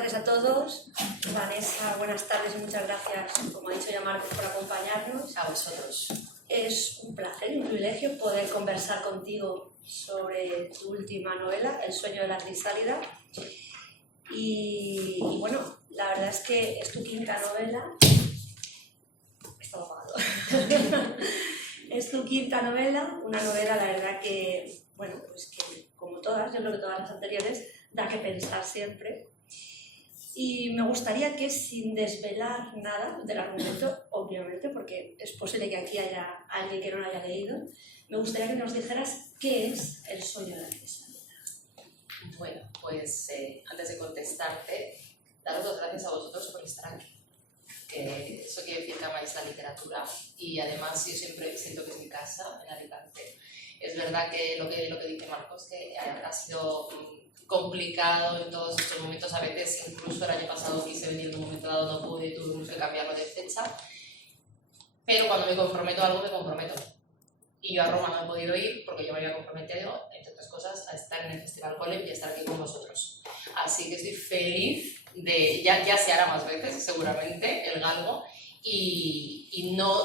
tardes a todos. Vanessa, buenas tardes y muchas gracias, como ha dicho ya Marcos, por acompañarnos. A vosotros. Es un placer y un privilegio poder conversar contigo sobre tu última novela, El sueño de la crisálida. Y bueno, la verdad es que es tu quinta novela. Estaba apagado. Es tu quinta novela, una novela, la verdad que, bueno, pues que como todas, yo creo que todas las anteriores, da que pensar siempre. Y me gustaría que, sin desvelar nada del argumento, obviamente, porque es posible que aquí haya alguien que no lo haya leído, me gustaría que nos dijeras qué es El sueño de la crisálida. Bueno, pues antes de contestarte, daros las gracias a vosotros por estar aquí. Que eso quiere decir que amáis la literatura y además yo siempre siento que es mi casa en Alicante. Es verdad que lo que dice Marcos, que ha sido complicado en todos estos momentos, a veces incluso el año pasado quise venir en un momento dado, no pude, tuve que cambiarlo de fecha, pero cuando me comprometo a algo, me comprometo. Y yo a Roma no he podido ir porque yo me había comprometido, entre otras cosas, a estar en el Festival Golem y a estar aquí con vosotros. Así que estoy feliz de, ya se hará más veces seguramente, el galgo, y no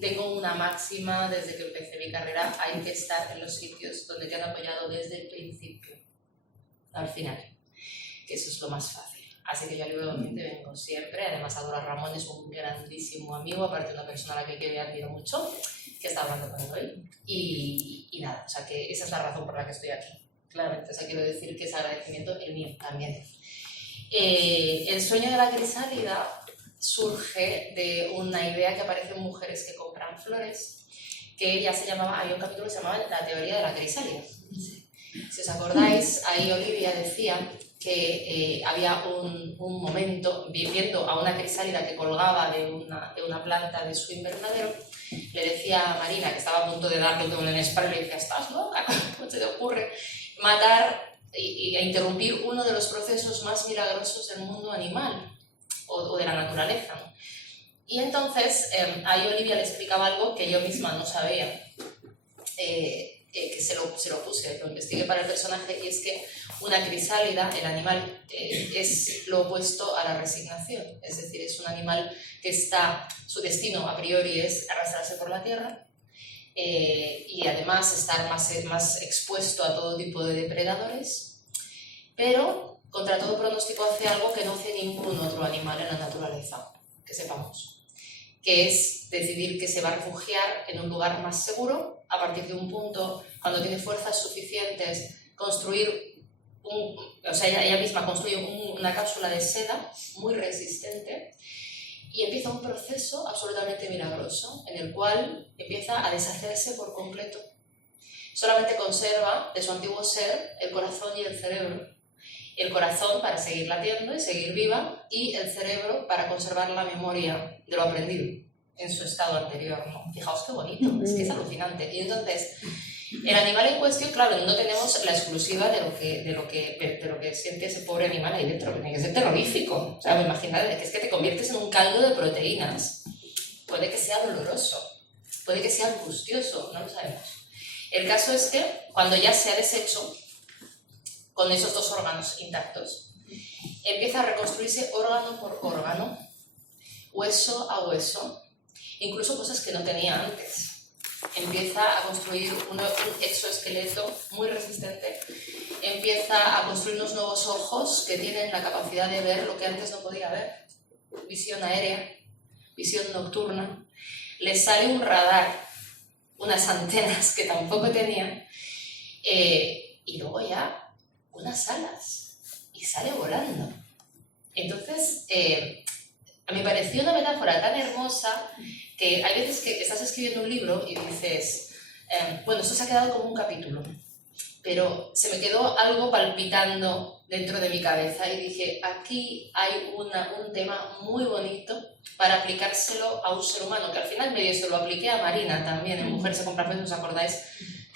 tengo una máxima desde que empecé mi carrera, hay que estar en los sitios donde te han apoyado desde el principio al final, que eso es lo más fácil. Así que yo libremente vengo siempre, además adoro a Ramón, es un grandísimo amigo, aparte de una persona a la que quiero y admiro mucho, que está hablando con él hoy, y nada, o sea que esa es la razón por la que estoy aquí, claramente, o sea quiero decir que ese agradecimiento el mío también. El sueño de la crisálida surge de una idea que aparece en Mujeres que compran flores, que ya se llamaba, había un capítulo que se llamaba La teoría de la crisálida. Si os acordáis, ahí Olivia decía que había un momento, viendo a una crisálida que colgaba de una planta de su invernadero, le decía a Marina, que estaba a punto de darle un espalda, y le decía, ¿estás loca? ¿Cómo se te ocurre matar y interrumpir uno de los procesos más milagrosos del mundo animal o de la naturaleza, ¿no? Y entonces ahí Olivia le explicaba algo que yo misma no sabía, que se lo puse, lo investigué para el personaje, y es que una crisálida, el animal, es lo opuesto a la resignación, es decir, es un animal que su destino a priori es arrastrarse por la tierra y además estar más expuesto a todo tipo de depredadores, pero contra todo pronóstico hace algo que no hace ningún otro animal en la naturaleza, que sepamos, que es decidir que se va a refugiar en un lugar más seguro, a partir de un punto, cuando tiene fuerzas suficientes, ella misma construye una cápsula de seda muy resistente y empieza un proceso absolutamente milagroso en el cual empieza a deshacerse por completo. Solamente conserva de su antiguo ser el corazón y el cerebro. El corazón para seguir latiendo y seguir viva, y el cerebro para conservar la memoria de lo aprendido en su estado anterior, ¿no? Fijaos qué bonito, es que es alucinante. Y entonces, el animal en cuestión, claro, no tenemos la exclusiva de lo que siente ese pobre animal ahí dentro, que tiene que ser terrorífico. O sea, me imagináis que es que te conviertes en un caldo de proteínas. Puede que sea doloroso, puede que sea angustioso, no lo sabemos. El caso es que cuando ya se ha deshecho con esos dos órganos intactos, empieza a reconstruirse órgano por órgano, hueso a hueso, incluso cosas que no tenía antes. Empieza a construir un exoesqueleto muy resistente, empieza a construir unos nuevos ojos que tienen la capacidad de ver lo que antes no podía ver, visión aérea, visión nocturna, le sale un radar, unas antenas que tampoco tenía, y luego ya unas alas, y sale volando. Entonces, me pareció una metáfora tan hermosa que hay veces que estás escribiendo un libro y dices, bueno, esto se ha quedado como un capítulo, pero se me quedó algo palpitando dentro de mi cabeza y dije, aquí hay un tema muy bonito para aplicárselo a un ser humano, que al final medio se lo apliqué a Marina también, en Mujeres se compran flores, ¿os acordáis?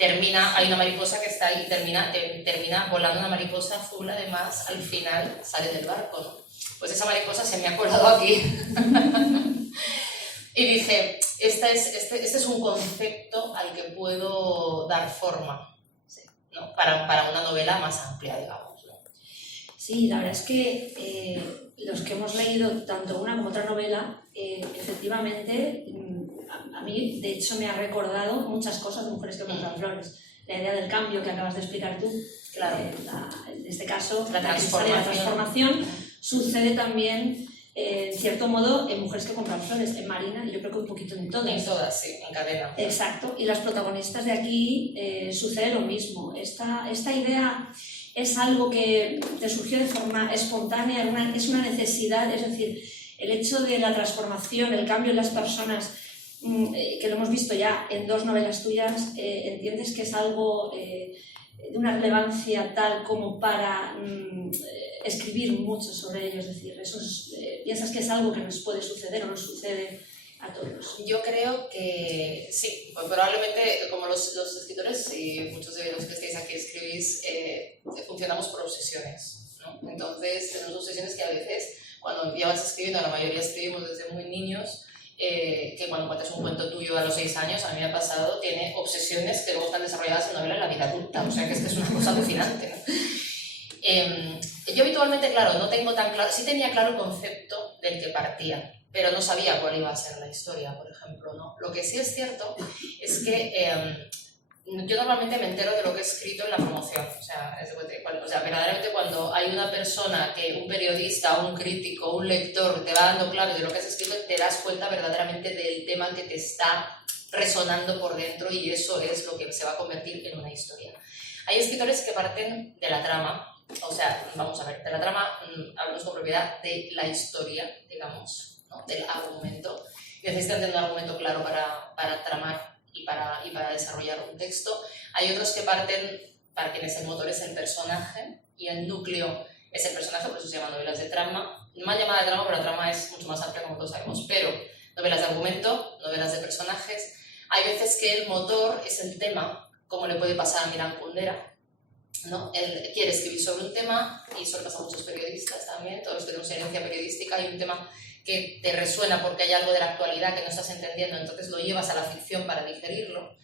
Hay una mariposa que está ahí, termina volando una mariposa azul, además, al final sale del barco, ¿no? Pues esa mariposa se me ha colado aquí. Y dije, este es un concepto al que puedo dar forma, ¿sí? ¿No? Para una novela más amplia, digamos, ¿no? Sí, la verdad es que los que hemos leído tanto una como otra novela, efectivamente, a mí de hecho me ha recordado muchas cosas de Mujeres que compran flores. La idea del cambio que acabas de explicar tú, Claro. En este caso, La transformación sucede también, en cierto modo, en Mujeres que compran flores, en Marina, y yo creo que un poquito en todas. En todas, sí, en cadena. Exacto, y las protagonistas de aquí sucede lo mismo. Esta idea es algo que te surgió de forma espontánea, es una necesidad, es decir, el hecho de la transformación, el cambio en las personas, que lo hemos visto ya en 2 novelas tuyas, entiendes que es algo de una relevancia tal como para escribir mucho sobre ello, es decir, piensas que es algo que nos puede suceder o nos sucede a todos. Yo creo que sí, pues probablemente como los escritores y muchos de los que estáis aquí escribís, funcionamos por obsesiones, ¿no? Entonces tenemos obsesiones que a veces cuando ya vas escribiendo, la mayoría escribimos desde muy niños, que cuando cuentas un cuento tuyo a los 6 años, a mí me ha pasado, tiene obsesiones que luego están desarrolladas en novela en la vida adulta, o sea que es una cosa alucinante, ¿no? Yo habitualmente, claro, no tengo tan claro, sí tenía claro el concepto del que partía, pero no sabía cuál iba a ser la historia, por ejemplo, ¿no? Lo que sí es cierto es que yo normalmente me entero de lo que he escrito en la promoción, o sea, verdaderamente cuando hay una persona, un periodista, un crítico, un lector, te va dando claves de lo que has escrito, te das cuenta verdaderamente del tema que te está resonando por dentro y eso es lo que se va a convertir en una historia. Hay escritores que parten de la trama, o sea, vamos a ver, de la trama, hablamos con propiedad de la historia, digamos, ¿no? Del argumento. Necesitan tener un argumento claro para tramar y para desarrollar un texto. Hay otros que parten, para quienes el motor es el personaje y el núcleo es el personaje, por eso se llaman novelas de trama. No más llamada de trama, pero la trama es mucho más amplia, como todos sabemos. Pero novelas de argumento, novelas de personajes. Hay veces que el motor es el tema, como le puede pasar a Miran Kundera, ¿no? Él quiere escribir sobre un tema, y eso le pasa a muchos periodistas también, todos tenemos herencia periodística, y un tema que te resuena porque hay algo de la actualidad que no estás entendiendo, entonces lo llevas a la ficción para digerirlo.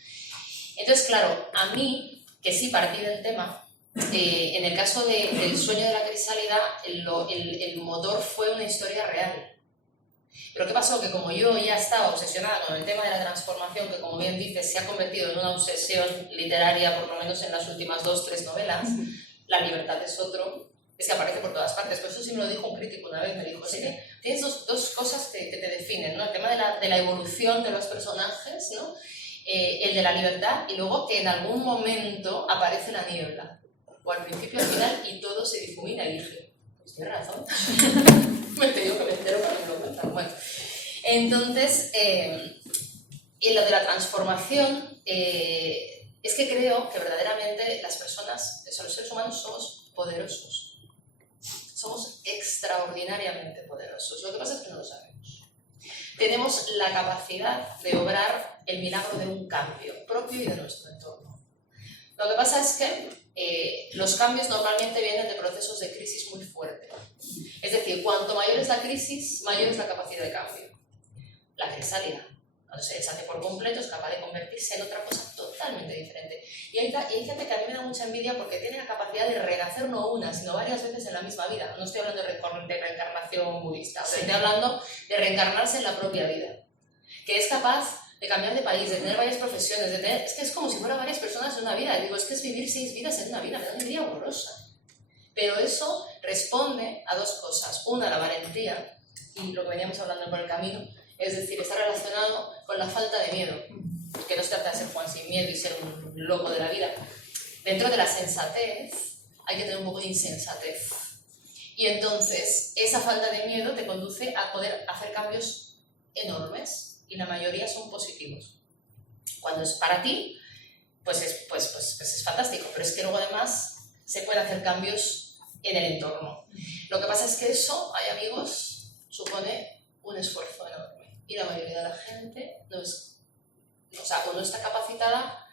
Entonces, claro, a mí, que sí partí del tema, en el caso del sueño de la crisálida, el motor fue una historia real. Pero ¿qué pasó? Que como yo ya estaba obsesionada con el tema de la transformación, que como bien dices, se ha convertido en una obsesión literaria, por lo menos en las últimas 2-3 novelas, La libertad es otro, es que aparece por todas partes. Por eso sí me lo dijo un crítico una vez, me dijo, sí, que tienes dos cosas que te definen, ¿no? El tema de la evolución de los personajes, ¿no? El de la libertad, y luego que en algún momento aparece la niebla, o al principio al final, y todo se difumina, y dije, pues tienes razón. Me entero para que me lo cuentan. Bueno, entonces, en lo de la transformación, es que creo que verdaderamente las personas, los seres humanos, somos poderosos. Somos extraordinariamente poderosos. Lo que pasa es que no lo sabemos. Tenemos la capacidad de obrar el milagro de un cambio propio y de nuestro entorno. Lo que pasa es que los cambios normalmente vienen de procesos de crisis muy fuertes. Es decir, cuanto mayor es la crisis, mayor es la capacidad de cambio. La crisálida, cuando se deshace por completo, es capaz de convertirse en otra cosa totalmente diferente. Y hay gente que a mí me da mucha envidia porque tiene la capacidad de renacer no una, sino varias veces en la misma vida. No estoy hablando de reencarnación budista, o sea, estoy hablando de reencarnarse en la propia vida. Que es capaz de cambiar de país, de tener varias profesiones, es que es como si fueran varias personas en una vida. Digo, es que es vivir 6 vidas en una vida, me da una envidia horrorosa. Pero eso responde a 2 cosas. Una, la valentía, y lo que veníamos hablando por el camino, es decir, está relacionado con la falta de miedo, que no se trata de ser Juan sin miedo y ser un loco de la vida. Dentro de la sensatez hay que tener un poco de insensatez. Y entonces, esa falta de miedo te conduce a poder hacer cambios enormes, y la mayoría son positivos. Cuando es para ti, pues es fantástico, pero es que luego además se pueden hacer cambios en el entorno. Lo que pasa es que eso, hay amigos, supone un esfuerzo enorme. Y la mayoría de la gente no es, o sea, o no está capacitada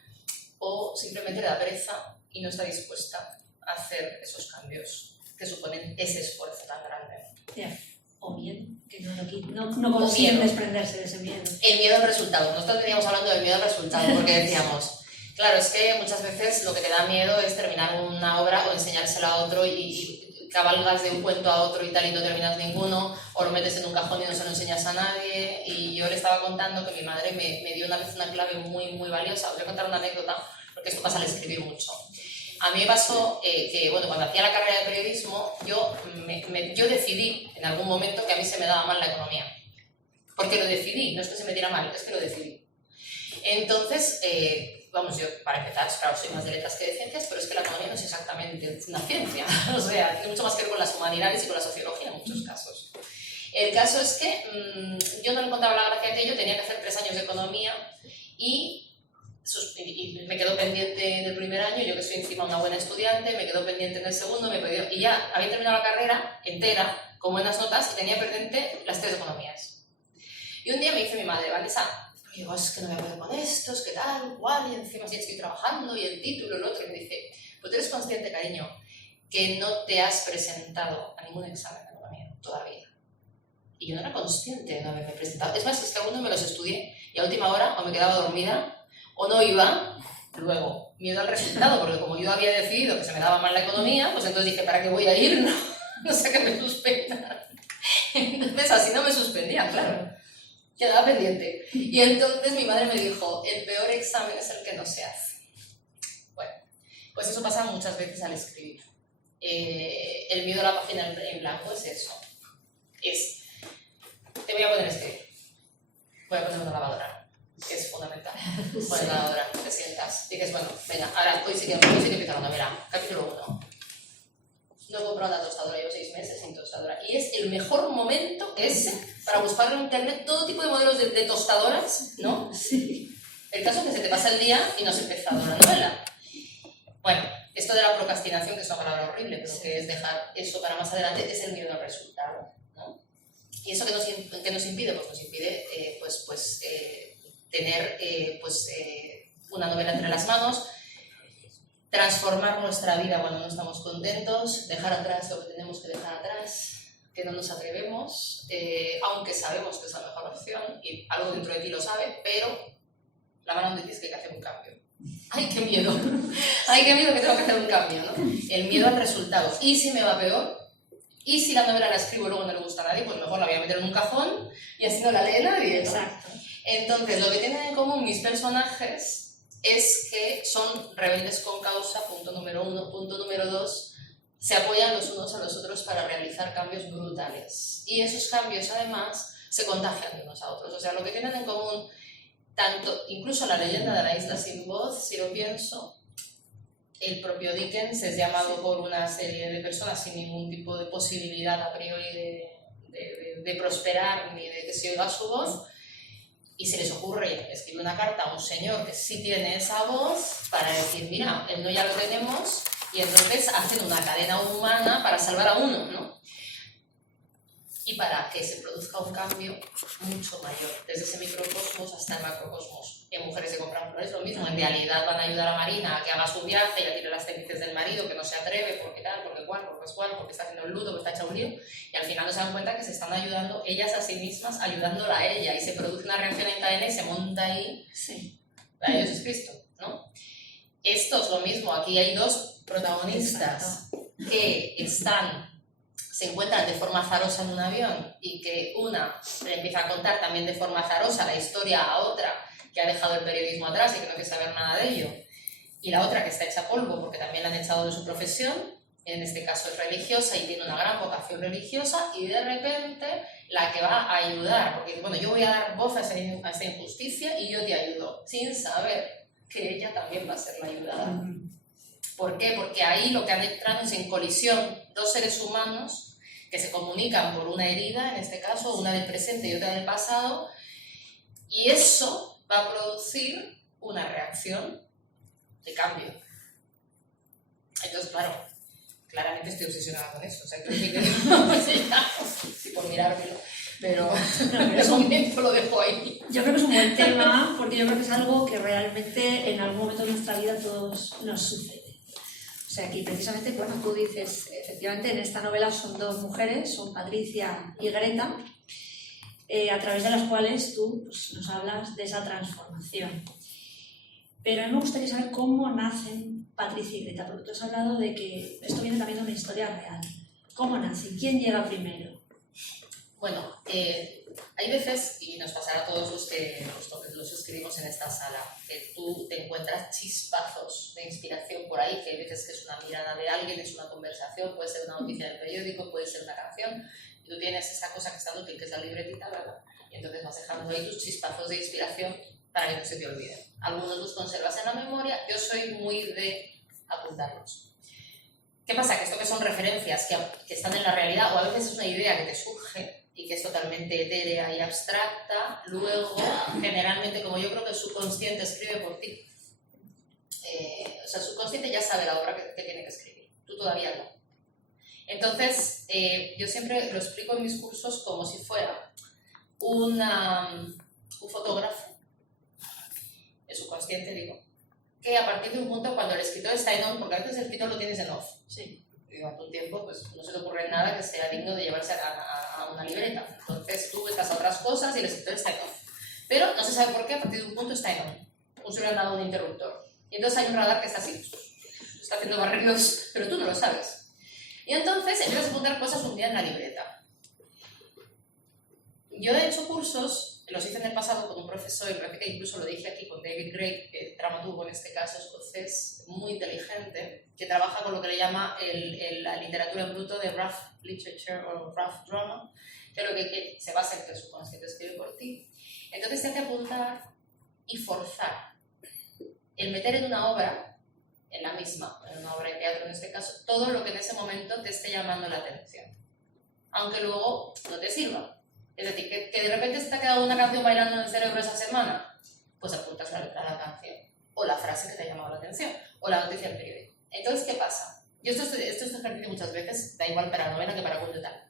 o simplemente le da pereza y no está dispuesta a hacer esos cambios que suponen ese esfuerzo tan grande. Yeah. O miedo, que no consiguen desprenderse de ese miedo. El miedo al resultado. Nosotros veníamos hablando del miedo al resultado porque decíamos, claro, es que muchas veces lo que te da miedo es terminar una obra o enseñársela a otro y cabalgas de un cuento a otro y tal y no terminas ninguno, o lo metes en un cajón y no se lo enseñas a nadie. Y yo le estaba contando que mi madre me dio una vez una clave muy, muy valiosa. Os voy a contar una anécdota, porque esto pasa al escribir mucho. A mí me pasó que, bueno, cuando hacía la carrera de periodismo, yo decidí en algún momento que a mí se me daba mal la economía. Porque lo decidí, no es que se me diera mal, es que lo decidí. Entonces, vamos, yo para empezar, claro, soy más de letras que de ciencias, pero es que la economía no es exactamente una ciencia. O sea, tiene mucho más que ver con las humanidades y con la sociología en muchos casos. El caso es que yo no encontraba la gracia de aquello, tenía que hacer 3 años de economía y me quedó pendiente en el primer año, yo que soy encima una buena estudiante, me quedó pendiente en el segundo, y ya había terminado la carrera entera, con buenas notas, y tenía pendiente las 3 economías. Y un día me dice mi madre, Vanessa, digo, es que no voy a poder con esto, es que tal, igual, y encima sí estoy trabajando, y el título, el otro, y me dice, pues tú eres consciente, cariño, que no te has presentado a ningún examen de economía todavía. Y yo no era consciente de no haberme presentado. Es más, es que algunos me los estudié, y a última hora o me quedaba dormida, o no iba, luego miedo al resultado, porque como yo había decidido que se me daba mal la economía, pues entonces dije, ¿para qué voy a ir? No sé que me suspendan. Entonces así no me suspendía, claro. Quedaba pendiente. Y entonces mi madre me dijo, el peor examen es el que no se hace. Bueno, pues eso pasa muchas veces al escribir. El miedo a la página en blanco es eso. Te voy a poner a escribir. Voy a poner una lavadora, que es fundamental. Poner una lavadora, te sientas. Dices, bueno, venga, ahora hoy sí que empiezo la novela. Capítulo 1. No he comprado una tostadora, llevo 6 meses sin tostadora. Y es el mejor momento ese para buscar en internet todo tipo de modelos de tostadoras, ¿no? Sí. El caso es que se te pasa el día y no has empezado la novela. Bueno, esto de la procrastinación, que es una palabra horrible, pero que es dejar eso para más adelante, es el miedo al resultado, ¿no? ¿Y eso qué nos impide? Pues nos impide tener una novela entre las manos, transformar nuestra vida cuando no estamos contentos, dejar atrás lo que tenemos que dejar atrás, que no nos atrevemos, aunque sabemos que es la mejor opción y algo dentro de ti lo sabe, pero la mano donde tienes que hacer un cambio. ¡Ay, qué miedo! ¡Ay, qué miedo que tengo que hacer un cambio! ¿No? El miedo al resultado. ¿Y si me va peor? ¿Y si la novela la escribo y luego no le gusta a nadie? Pues mejor la voy a meter en un cajón y así no la lee nadie, ¿no? Exacto. Entonces, lo que tienen en común mis personajes es que son rebeldes con causa, punto número 1. Punto número 2, se apoyan los unos a los otros para realizar cambios brutales. Y esos cambios, además, se contagian de unos a otros. O sea, lo que tienen en común, tanto, incluso la leyenda de la isla sin voz, si lo pienso, el propio Dickens es llamado por una serie de personas sin ningún tipo de posibilidad a priori de prosperar ni de que se oiga su voz, y se les ocurre escribir una carta a un señor que sí tiene esa voz para decir, mira, el no ya lo tenemos, y entonces hacen una cadena humana para salvar a uno, ¿no? Y para que se produzca un cambio mucho mayor, desde ese microcosmos hasta el macrocosmos. En Mujeres de Compran Flores lo mismo, en realidad van a ayudar a Marina a que haga su viaje y a tirar las cenizas del marido, que no se atreve, porque tal, porque cual, porque está haciendo el luto, porque está hecho un lío, y al final no se dan cuenta que se están ayudando ellas a sí mismas, ayudándola a ella, y se produce una reacción en cadena y se monta ahí, Sí. La de Dios es Cristo, ¿no? Esto es lo mismo, aquí hay 2 protagonistas que se encuentran de forma azarosa en un avión y que una le empieza a contar también de forma azarosa la historia a otra que ha dejado el periodismo atrás y que no quiere saber nada de ello, y la otra que está hecha polvo porque también la han echado de su profesión, en este caso es religiosa y tiene una gran vocación religiosa, y de repente la que va a ayudar, porque bueno, yo voy a dar voz a esta injusticia y yo te ayudo, sin saber que ella también va a ser la ayudada. ¿Por qué? Porque ahí lo que han entrado es en colisión 2 seres humanos que se comunican por una herida, en este caso, una del presente y otra del pasado, y eso va a producir una reacción de cambio. Entonces, claro, claramente estoy obsesionada con eso, o sea, por mirármelo, pero de momento lo dejo ahí. Yo creo que es un buen tema, porque yo creo que es algo que realmente en algún momento de nuestra vida a todos nos sucede. O sea, que precisamente, bueno, tú dices, efectivamente en esta novela son 2 mujeres, son Patricia y Greta, a través de las cuales tú pues, nos hablas de esa transformación. Pero a mí me gustaría saber cómo nacen Patricia y Greta, porque tú has hablado de que esto viene también de una historia real. ¿Cómo nace? ¿Quién llega primero? Bueno, hay veces, y nos pasará a todos los que escribimos en esta sala, que tú te encuentras chispazos de inspiración por ahí, que hay veces que es una mirada de alguien, es una conversación, puede ser una noticia del periódico, puede ser una canción, y tú tienes esa cosa que es tan útil, que es la libretita, ¿verdad? Y entonces vas dejando ahí tus chispazos de inspiración para que no se te olviden. Algunos los conservas en la memoria, yo soy muy de apuntarlos. ¿Qué pasa? Que esto que son referencias que están en la realidad, o a veces es una idea que te surge y que es totalmente etérea y abstracta, luego, generalmente, como yo creo que el subconsciente escribe por ti, o sea, el subconsciente ya sabe la obra que tiene que escribir, tú todavía no. Entonces, yo siempre lo explico en mis cursos como si fuera un fotógrafo, el subconsciente digo, que a partir de un punto cuando el escritor está en on, porque a veces el escritor lo tienes en off, Sí. y durante un tiempo pues no se te ocurre nada que sea digno de llevarse a una libreta, entonces tú estás a otras cosas y el escritor está en off, pero no se sabe por qué a partir de un punto está en on, como si le han dado un interruptor, y entonces hay un radar que está así, está haciendo barridos, pero tú no lo sabes, y entonces empiezas a apuntar cosas un día en la libreta. Yo he hecho cursos, los hice en el pasado con un profesor, y parece que incluso lo dije aquí con David Gray, dramaturgo en este caso escocés, muy inteligente, que trabaja con lo que le llama la literatura en bruto de rough literature o rough drama, que lo que se basa en que el subconsciente escribe por ti. Entonces te hace apuntar y forzar el meter en una obra, en la misma, en una obra de teatro en este caso, todo lo que en ese momento te esté llamando la atención, aunque luego no te sirva. Es decir, que de repente se te ha quedado una canción bailando en el cerebro esa semana, pues apuntas la letra a la canción, o la frase que te ha llamado la atención, o la noticia del periódico. Entonces, ¿qué pasa? Yo esto ejercicio muchas veces, da igual para novela que para cuento y tal.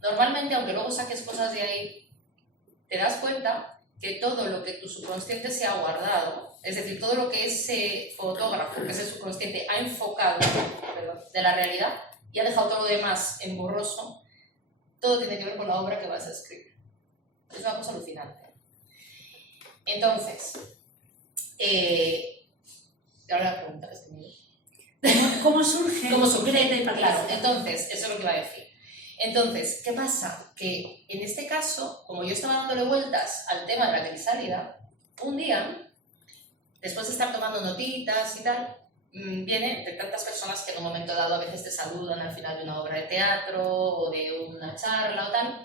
Normalmente, aunque luego saques cosas de ahí, te das cuenta que todo lo que tu subconsciente se ha guardado, es decir, todo lo que ese fotógrafo, que ese subconsciente ha enfocado de la realidad y ha dejado todo lo demás en borroso, todo tiene que ver con la obra que vas a escribir. Es una cosa alucinante. Entonces, ahora la pregunta que tenía. ¿Cómo surge? ¿Cómo surge? Greta y Patricia. Claro, entonces, eso es lo que iba a decir. Entonces, ¿qué pasa? Que en este caso, como yo estaba dándole vueltas al tema de la crisálida, un día, después de estar tomando notitas y tal, viene de tantas personas que en un momento dado a veces te saludan al final de una obra de teatro o de una charla o tal,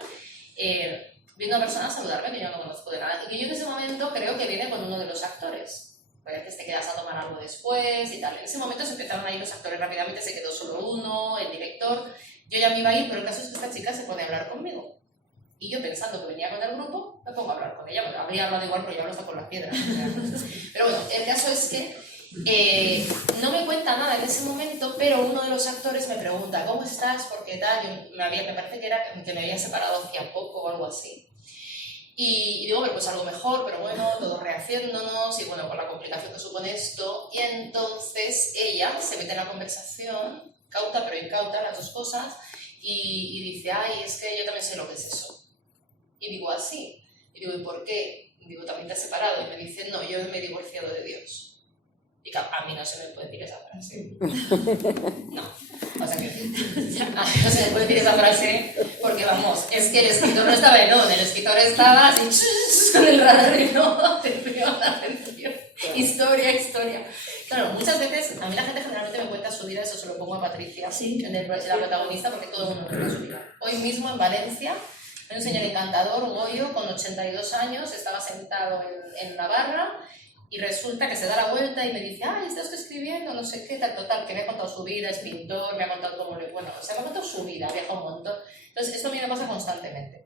viene una persona a saludarme que yo no conozco de nada y que yo en ese momento creo que viene con uno de los actores, puede que te quedas a tomar algo después y tal. En ese momento se empezaron a ir los actores rápidamente, se quedó solo uno, el director, yo ya me iba a ir, pero el caso es que esta chica se pone a hablar conmigo. Y yo pensando que venía con el grupo, me pongo a hablar con ella, porque habría hablado igual, pero yo hablo hasta con las piedras. Pero bueno, el caso es que no me cuenta nada en ese momento, pero uno de los actores me pregunta, ¿cómo estás? ¿Por qué tal? Me parece que me había separado hacía poco o algo así. Y digo, bueno, pues algo mejor, pero bueno, todos rehaciéndonos y bueno, con la complicación que supone esto. Y entonces ella se mete en la conversación, cauta pero incauta, las dos cosas, y dice, ay, es que yo también sé lo que es eso. Y digo, así. Y digo, ¿y por qué? Y digo, ¿también te has separado? Y me dice, no, yo me he divorciado de Dios. Y a mí no se me puede decir esa frase. No. O sea que no se me puede decir esa frase porque, vamos, es que el escritor no estaba en on, el escritor estaba así con el radar y no, atención. Historia. Claro, muchas veces, a mí la gente generalmente me cuenta su vida, eso se lo pongo a Patricia, sí, en la protagonista, porque todo el mundo me cuenta su vida. Hoy mismo en Valencia, hay un señor encantador, Goyo, con 82 años, estaba sentado en la barra, y resulta que se da la vuelta y me dice, ay, ¿estás escribiendo? No sé qué, tal, total, que me ha contado su vida, es pintor, me ha contado cómo le... Bueno, o sea, me ha contado su vida, viaja un montón. Entonces, esto a mí me pasa constantemente.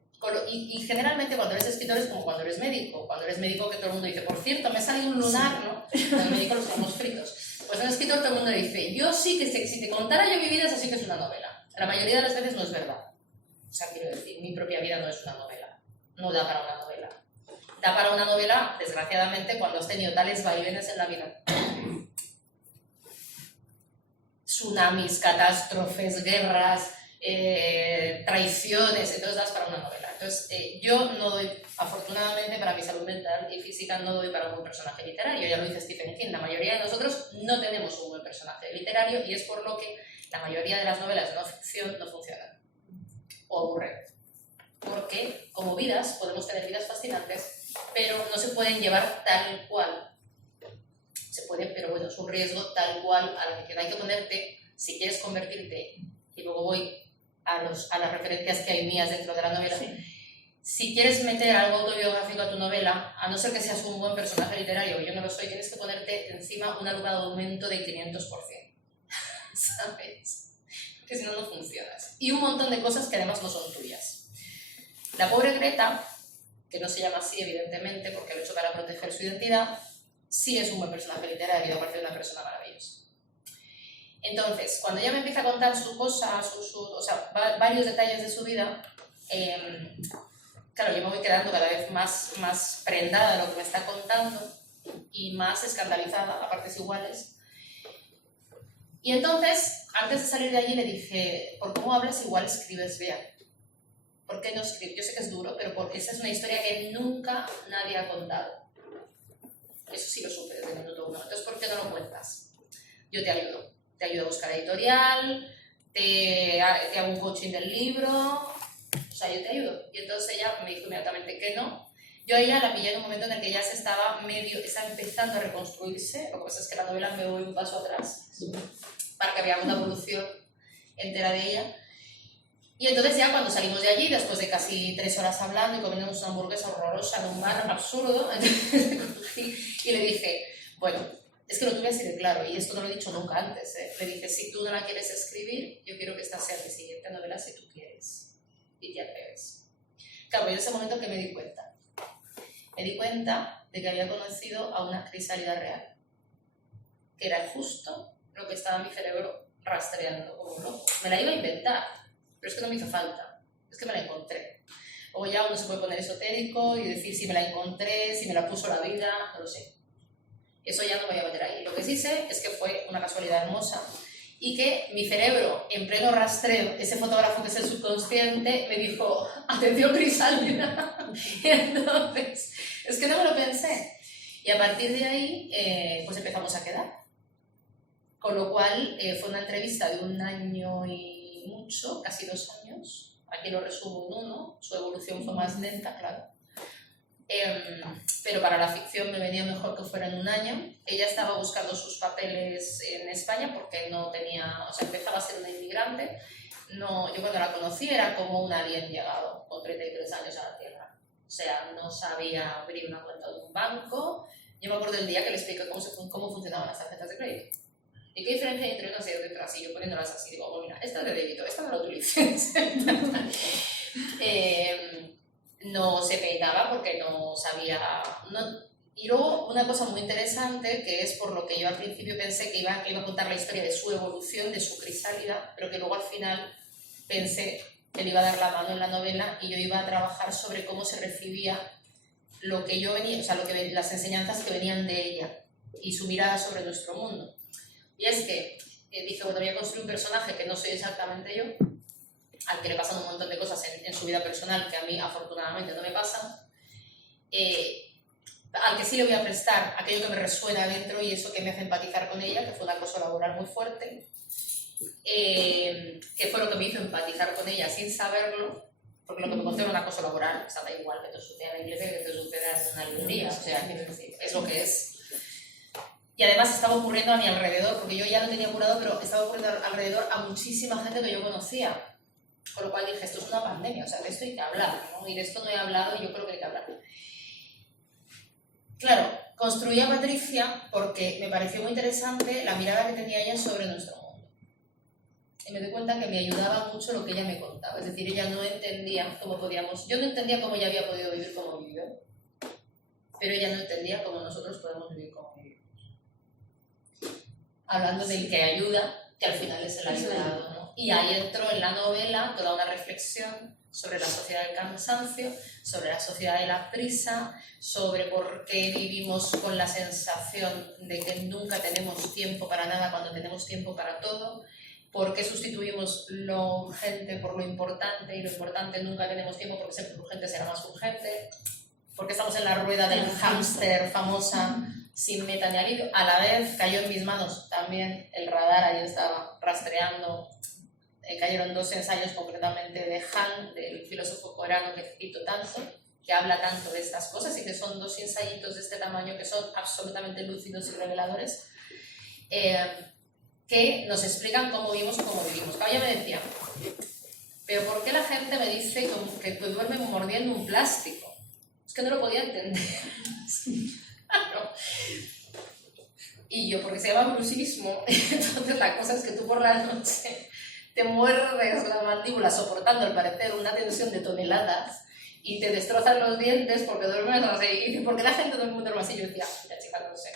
Y generalmente cuando eres escritor es como cuando eres médico. Cuando eres médico que todo el mundo dice, por cierto, me ha salido un lunar, ¿no? Cuando el médico los somos fritos. Pues en escritor todo el mundo dice, yo sí que sé, si te contara yo mi vida, es así que es una novela. La mayoría de las veces no es verdad. O sea, quiero decir, mi propia vida no es una novela. No da para una novela. Da para una novela, desgraciadamente, cuando has tenido tales vaivenes en la vida. Tsunamis, catástrofes, guerras, traiciones, entonces das para una novela. Entonces, yo no doy, afortunadamente para mi salud mental y física, no doy para un buen personaje literario. Ya lo dice Stephen King, la mayoría de nosotros no tenemos un buen personaje literario y es por lo que la mayoría de las novelas de no ficción no funcionan. o aburre. Porque como vidas podemos tener vidas fascinantes, pero no se pueden llevar tal cual. Se pueden, pero bueno, es un riesgo tal cual a la que hay que ponerte si quieres convertirte, y luego voy a las referencias que hay mías dentro de la novela. Sí. Si quieres meter algo autobiográfico a tu novela, a no ser que seas un buen personaje literario, yo no lo soy, tienes que ponerte encima un argumento de 500%, ¿sabes? Porque si no, no funcionas. Y un montón de cosas que además no son tuyas. La pobre Greta, que no se llama así evidentemente porque lo he hecho para proteger su identidad, sí es un buen personaje literario, aparte de una persona maravillosa. Entonces, cuando ella me empieza a contar su cosa, o sea, varios detalles de su vida, claro, yo me voy quedando cada vez más prendada de lo que me está contando y más escandalizada a partes iguales. Y entonces, antes de salir de allí, le dije, por cómo hablas igual escribes bien. ¿Por qué no escribes? Yo sé que es duro, pero porque esa es una historia que nunca nadie ha contado. Eso sí lo supe desde el minuto 1. Entonces, ¿por qué no lo cuentas? Yo te ayudo. Te ayudo a buscar editorial, te hago un coaching del libro, o sea, yo te ayudo. Y entonces ella me dijo inmediatamente que no. Yo a ella la pillé en un momento en el que ella estaba empezando a reconstruirse. Lo que pasa es que la novela me voy un paso atrás para que veamos una evolución entera de ella. Y entonces ya cuando salimos de allí, después de casi 3 horas hablando y comiéndonos una hamburguesa horrorosa en un bar absurdo, y le dije, bueno, es que lo tuve así de claro, y esto no lo he dicho nunca antes, le dije, si tú no la quieres escribir, yo quiero que esta sea mi siguiente novela si tú quieres, y te atreves. Claro, y en ese momento que me di cuenta de que había conocido a una crisálida real, que era justo lo que estaba en mi cerebro rastreando como un loco. Me la iba a inventar, pero es que no me hizo falta, es que me la encontré. O ya uno se puede poner esotérico y decir si me la encontré, si me la puso la vida, no lo sé. Eso ya no me voy a meter ahí. Lo que sí sé es que fue una casualidad hermosa y que mi cerebro, en pleno rastreo, ese fotógrafo que es el subconsciente, me dijo, atención crisálida. Y entonces, es que no me lo pensé. Y a partir de ahí, pues empezamos a quedar. Con lo cual, fue una entrevista de 1 año y mucho, casi 2 años. Aquí lo resumo en 1, su evolución fue más lenta, claro. Pero para la ficción me venía mejor que fuera en 1 año. Ella estaba buscando sus papeles en España porque no tenía, o sea, empezaba a ser una inmigrante. No, yo cuando la conocí era como un alien llegado con 33 años a la Tierra. O sea, no sabía abrir una cuenta de un banco. Yo me acuerdo del día que le expliqué cómo funcionaban las tarjetas de crédito. ¿Y qué diferencia hay entre unas y otras? Y yo poniéndolas así, digo, oh, mira, esta es de débito, esta no la utilices. No se peinaba porque no sabía... Y luego una cosa muy interesante, que es por lo que yo al principio pensé que iba a contar la historia de su evolución, de su crisálida, pero que luego al final pensé que le iba a dar la mano en la novela y yo iba a trabajar sobre cómo se recibía lo que yo venía, o sea, las enseñanzas que venían de ella y su mirada sobre nuestro mundo. Y es que dije, bueno, voy a construir un personaje que no soy exactamente yo, al que le pasan un montón de cosas en su vida personal que a mí afortunadamente no me pasan, al que sí le voy a prestar aquello que me resuena dentro y eso que me hace empatizar con ella, que fue un acoso laboral muy fuerte, que fue lo que me hizo empatizar con ella sin saberlo, porque lo que me contó era un acoso laboral, o sea, da igual que te suceda en la iglesia que te suceda en una librería, o sea, quiero decir, es lo que es. Y además estaba ocurriendo a mi alrededor, porque yo ya lo tenía curado, pero estaba ocurriendo alrededor a muchísima gente que yo conocía. Con lo cual dije, esto es una pandemia, o sea, de esto hay que hablar, ¿no? Y de esto no he hablado y yo creo que hay que hablar. Claro, construí a Patricia porque me pareció muy interesante la mirada que tenía ella sobre nuestro mundo. Y me di cuenta que me ayudaba mucho lo que ella me contaba. Es decir, ella no entendía cómo podíamos... Yo no entendía cómo ella había podido vivir como vivió, pero ella no entendía cómo nosotros podemos vivir como vivimos. Hablando del que ayuda, que al final es el ayudado, ¿no? Y ahí entró en la novela toda una reflexión sobre la sociedad del cansancio, sobre la sociedad de la prisa, sobre por qué vivimos con la sensación de que nunca tenemos tiempo para nada cuando tenemos tiempo para todo, por qué sustituimos lo urgente por lo importante y lo importante nunca tenemos tiempo porque siempre lo urgente será más urgente, porque estamos en la rueda del hámster famosa sin meta ni alivio. A la vez cayó en mis manos también el radar, ahí estaba rastreando cayeron 2 ensayos concretamente de Han, del filósofo coreano que cito tanto, que habla tanto de estas cosas y que son 2 ensayitos de este tamaño que son absolutamente lúcidos y reveladores, que nos explican cómo vivimos y cómo vivimos. Claro, ella me decía, pero ¿por qué la gente me dice que duerme mordiendo un plástico? Es que no lo podía entender. Claro. Y yo, porque se llama bruxismo, entonces la cosa es que tú por la noche te muerdes la mandíbula soportando al parecer una tensión de toneladas y te destrozan los dientes porque duermes así. Y dice, ¿por qué la gente duerme así? Yo decía, mira chica, no lo sé.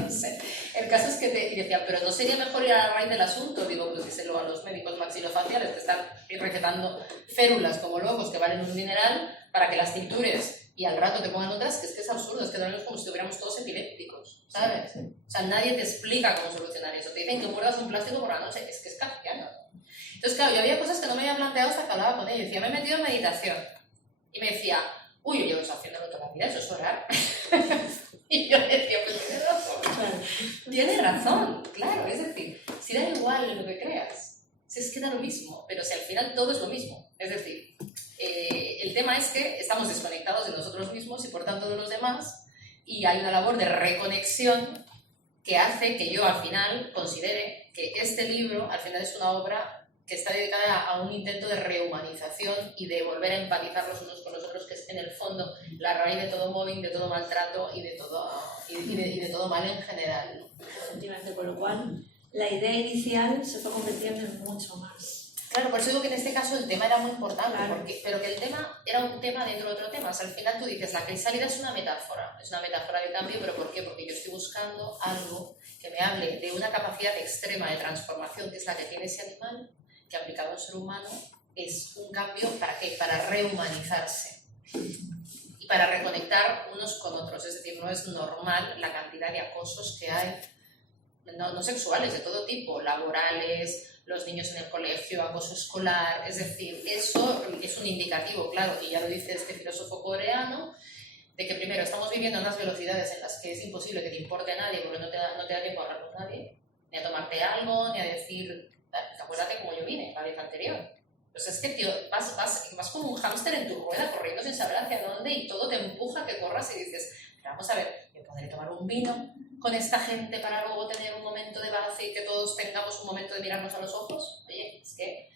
No sé. El caso es que y decía, pero ¿no sería mejor ir a la raíz del asunto? Digo, pues díselo a los médicos maxilofaciales que están recetando férulas como locos que valen un dineral para que las tintures y al rato te pongan otras, que es absurdo, es que duermes como si estuviéramos todos epilépticos, ¿sabes? O sea, nadie te explica cómo solucionar eso. Te dicen que muerdas un plástico por la noche, es que es kafkiano. Entonces, claro, yo había cosas que no me había planteado hasta que hablaba con ella. Decía, me he metido en meditación. Y me decía, uy, yo llevo haciéndolo toda la vida, eso es orar. Y yo decía, pues tiene razón. Tiene razón, claro. Es decir, si da igual lo que creas, si es que da lo mismo, pero si al final todo es lo mismo. Es decir, el tema es que estamos desconectados de nosotros mismos y por tanto de los demás, y hay una labor de reconexión que hace que yo al final considere que este libro al final es una obra que está dedicada a un intento de rehumanización y de volver a empatizar los unos con los otros, que es en el fondo la raíz de todo mobbing, de todo maltrato y de todo mal en general, ¿no? Efectivamente, con lo cual la idea inicial se fue convirtiendo en mucho más. Claro, por eso digo que en este caso el tema era muy importante, Claro. pero que el tema era un tema dentro de otro tema. O sea, al final tú dices, la crisálida es una metáfora de cambio, pero ¿por qué? Porque yo estoy buscando algo que me hable de una capacidad extrema de transformación, que es la que tiene ese animal, que aplicado al ser humano es un cambio, ¿para qué? Para rehumanizarse y para reconectar unos con otros. Es decir, no es normal la cantidad de acosos que hay, no sexuales, de todo tipo, laborales, los niños en el colegio, acoso escolar. Es decir, eso es un indicativo, claro, y ya lo dice este filósofo coreano, de que primero estamos viviendo unas velocidades en las que es imposible que te importe a nadie porque no te da tiempo a hablar con nadie, ni a tomarte algo, ni a decir, acuérdate como yo vine la vez anterior. Pues es que, tío, vas como un hámster en tu rueda corriendo sin saber hacia dónde y todo te empuja a que corras y dices, pero vamos a ver, ¿me podré tomar un vino con esta gente para luego tener un momento de paz y que todos tengamos un momento de mirarnos a los ojos? Oye, es que,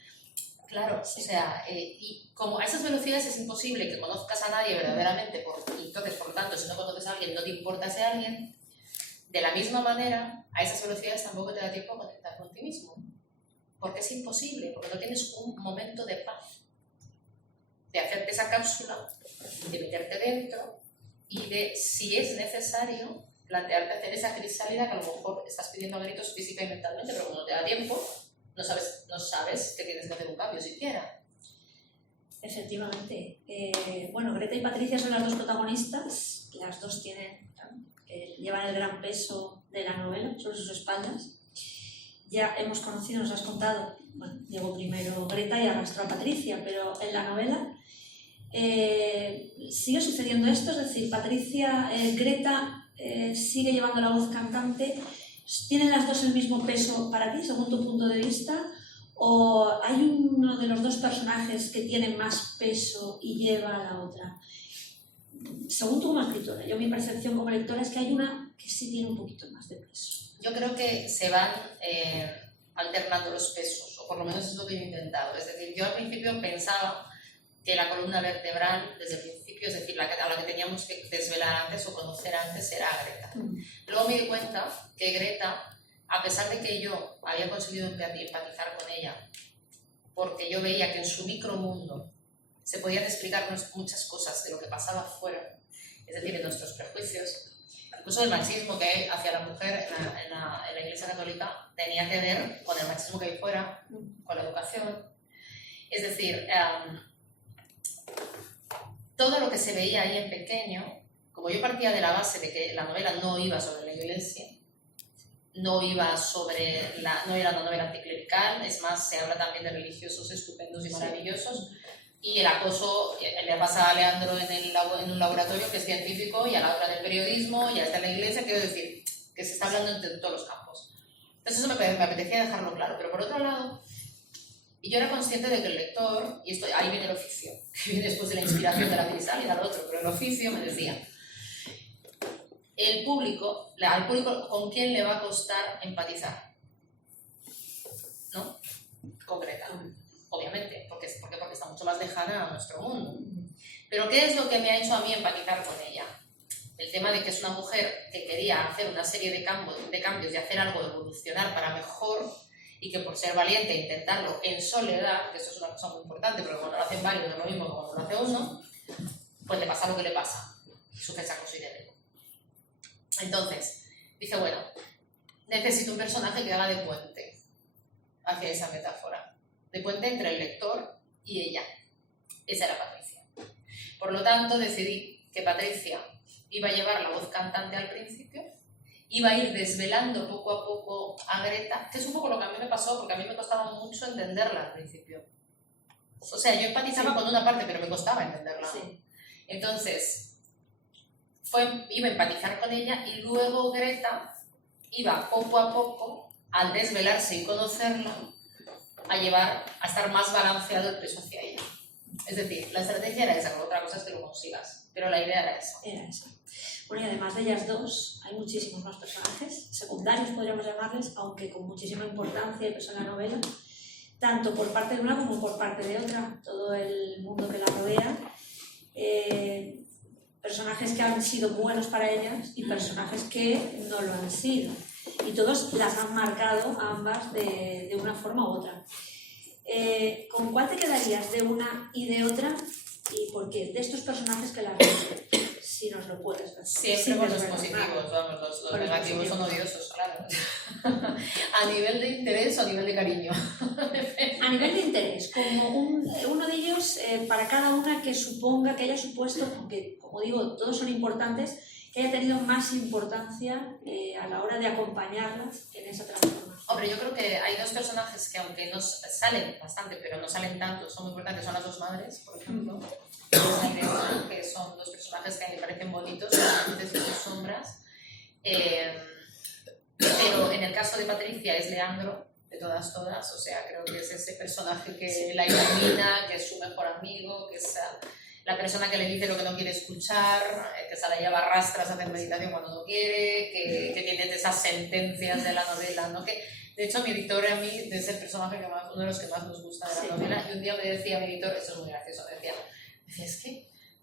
claro, o sea, y como a esas velocidades es imposible que conozcas a nadie verdaderamente, y entonces, por lo tanto, si no conoces a alguien, no te importa ese alguien, de la misma manera, a esas velocidades tampoco te da tiempo a conectar con ti mismo. Porque es imposible, porque no tienes un momento de paz, de hacerte esa cápsula, de meterte dentro y de, si es necesario, plantearte hacer esa crisálida que a lo mejor estás pidiendo a gritos física y mentalmente, pero cuando te da tiempo, no sabes que tienes que hacer un cambio siquiera. Efectivamente. Bueno, Greta y Patricia son las dos protagonistas, las dos llevan el gran peso de la novela sobre sus espaldas. Ya hemos conocido, nos has contado, bueno, llegó primero Greta y arrastró a Patricia, pero en la novela sigue sucediendo esto, es decir, Greta sigue llevando la voz cantante. ¿Tienen las dos el mismo peso para ti, según tu punto de vista? ¿O hay uno de los dos personajes que tiene más peso y lleva a la otra? Según tú como escritora, mi percepción como lectora es que hay una que sí tiene un poquito más de peso. Yo creo que se van alternando los pesos, o por lo menos es lo que yo he intentado. Es decir, yo al principio pensaba que la columna vertebral, desde el principio, es decir, a la que teníamos que desvelar antes o conocer antes, era Greta. Luego me di cuenta que Greta, a pesar de que yo había conseguido empatizar con ella, porque yo veía que en su micromundo se podían explicar muchas cosas de lo que pasaba afuera, es decir, de nuestros prejuicios. Incluso el machismo que hay hacia la mujer en la Iglesia Católica tenía que ver con el machismo que hay fuera, con la educación. Es decir, todo lo que se veía ahí en pequeño, como yo partía de la base de que la novela no iba sobre la Iglesia, no era una novela anticlerical, es más, se habla también de religiosos estupendos y maravillosos, y el acoso le pasa a Leandro en un laboratorio que es científico, y a la otra en el periodismo, y a esta en la iglesia, quiero decir, que se está hablando en todos los campos. Entonces eso me apetecía dejarlo claro, pero por otro lado, Y yo era consciente de que el lector, y esto, ahí viene el oficio, que viene después de la inspiración de la crisálida, lo otro, pero el oficio me decía, al público, ¿con quién le va a costar empatizar? ¿No? Con Greta, obviamente, porque está mucho más lejana a nuestro mundo. Pero ¿qué es lo que me ha hecho a mí empatizar con ella? El tema de que es una mujer que quería hacer una serie de cambios y hacer algo, de evolucionar para mejor, y que por ser valiente e intentarlo en soledad, que eso es una cosa muy importante, porque cuando lo hacen varios no es lo mismo que cuando lo hace uno, pues le pasa lo que le pasa, y sufre ese acoso y de. Entonces, dice, bueno, necesito un personaje que haga de puente hacia esa metáfora, de puente entre el lector y ella. Esa era Patricia. Por lo tanto, decidí que Patricia iba a llevar la voz cantante al principio, iba a ir desvelando poco a poco a Greta, que es un poco lo que a mí me pasó, porque a mí me costaba mucho entenderla al principio. O sea, yo empatizaba con una parte, pero me costaba entenderla. Sí. Entonces, iba a empatizar con ella, y luego Greta iba poco a poco, al desvelarse y conocerla, a estar más balanceado el peso hacia ella. Es decir, la estrategia era esa, otra cosa es que lo consigas, pero la idea era esa. Era esa. Bueno, y además de ellas dos, hay muchísimos más personajes, secundarios podríamos llamarles, aunque con muchísima importancia y peso en la novela, tanto por parte de una como por parte de otra, todo el mundo que la rodea, personajes que han sido buenos para ellas y personajes que no lo han sido. Y todos las han marcado ambas de una forma u otra. ¿Con cuál te quedarías de una y de otra? ¿Y por qué? De estos personajes que las ves, si nos lo puedes ver. Siempre con los positivos, vamos, los negativos son odiosos, claro. ¿A nivel de interés o a nivel de cariño? A nivel de interés, como uno de ellos, para cada una que haya supuesto, aunque como digo, todos son importantes, que haya tenido más importancia a la hora de acompañarlas en esa transformación. Hombre, yo creo que hay dos personajes que, aunque no salen bastante, pero no salen tanto, son muy importantes, son las dos madres, por ejemplo, que son dos personajes que a mí me parecen bonitos, con luces y sus sombras. Pero en el caso de Patricia es Leandro, de todas, o sea, creo que es ese personaje que la ilumina, que es su mejor amigo, que es la persona que le dice lo que no quiere escuchar, que se la lleva a rastras a hacer meditación cuando no quiere, que tiene esas sentencias de la novela, ¿no? Que, de hecho, mi editor a mí es el personaje uno de los que más nos gusta de la novela, y un día me decía mi editor, esto es muy gracioso, me decía, es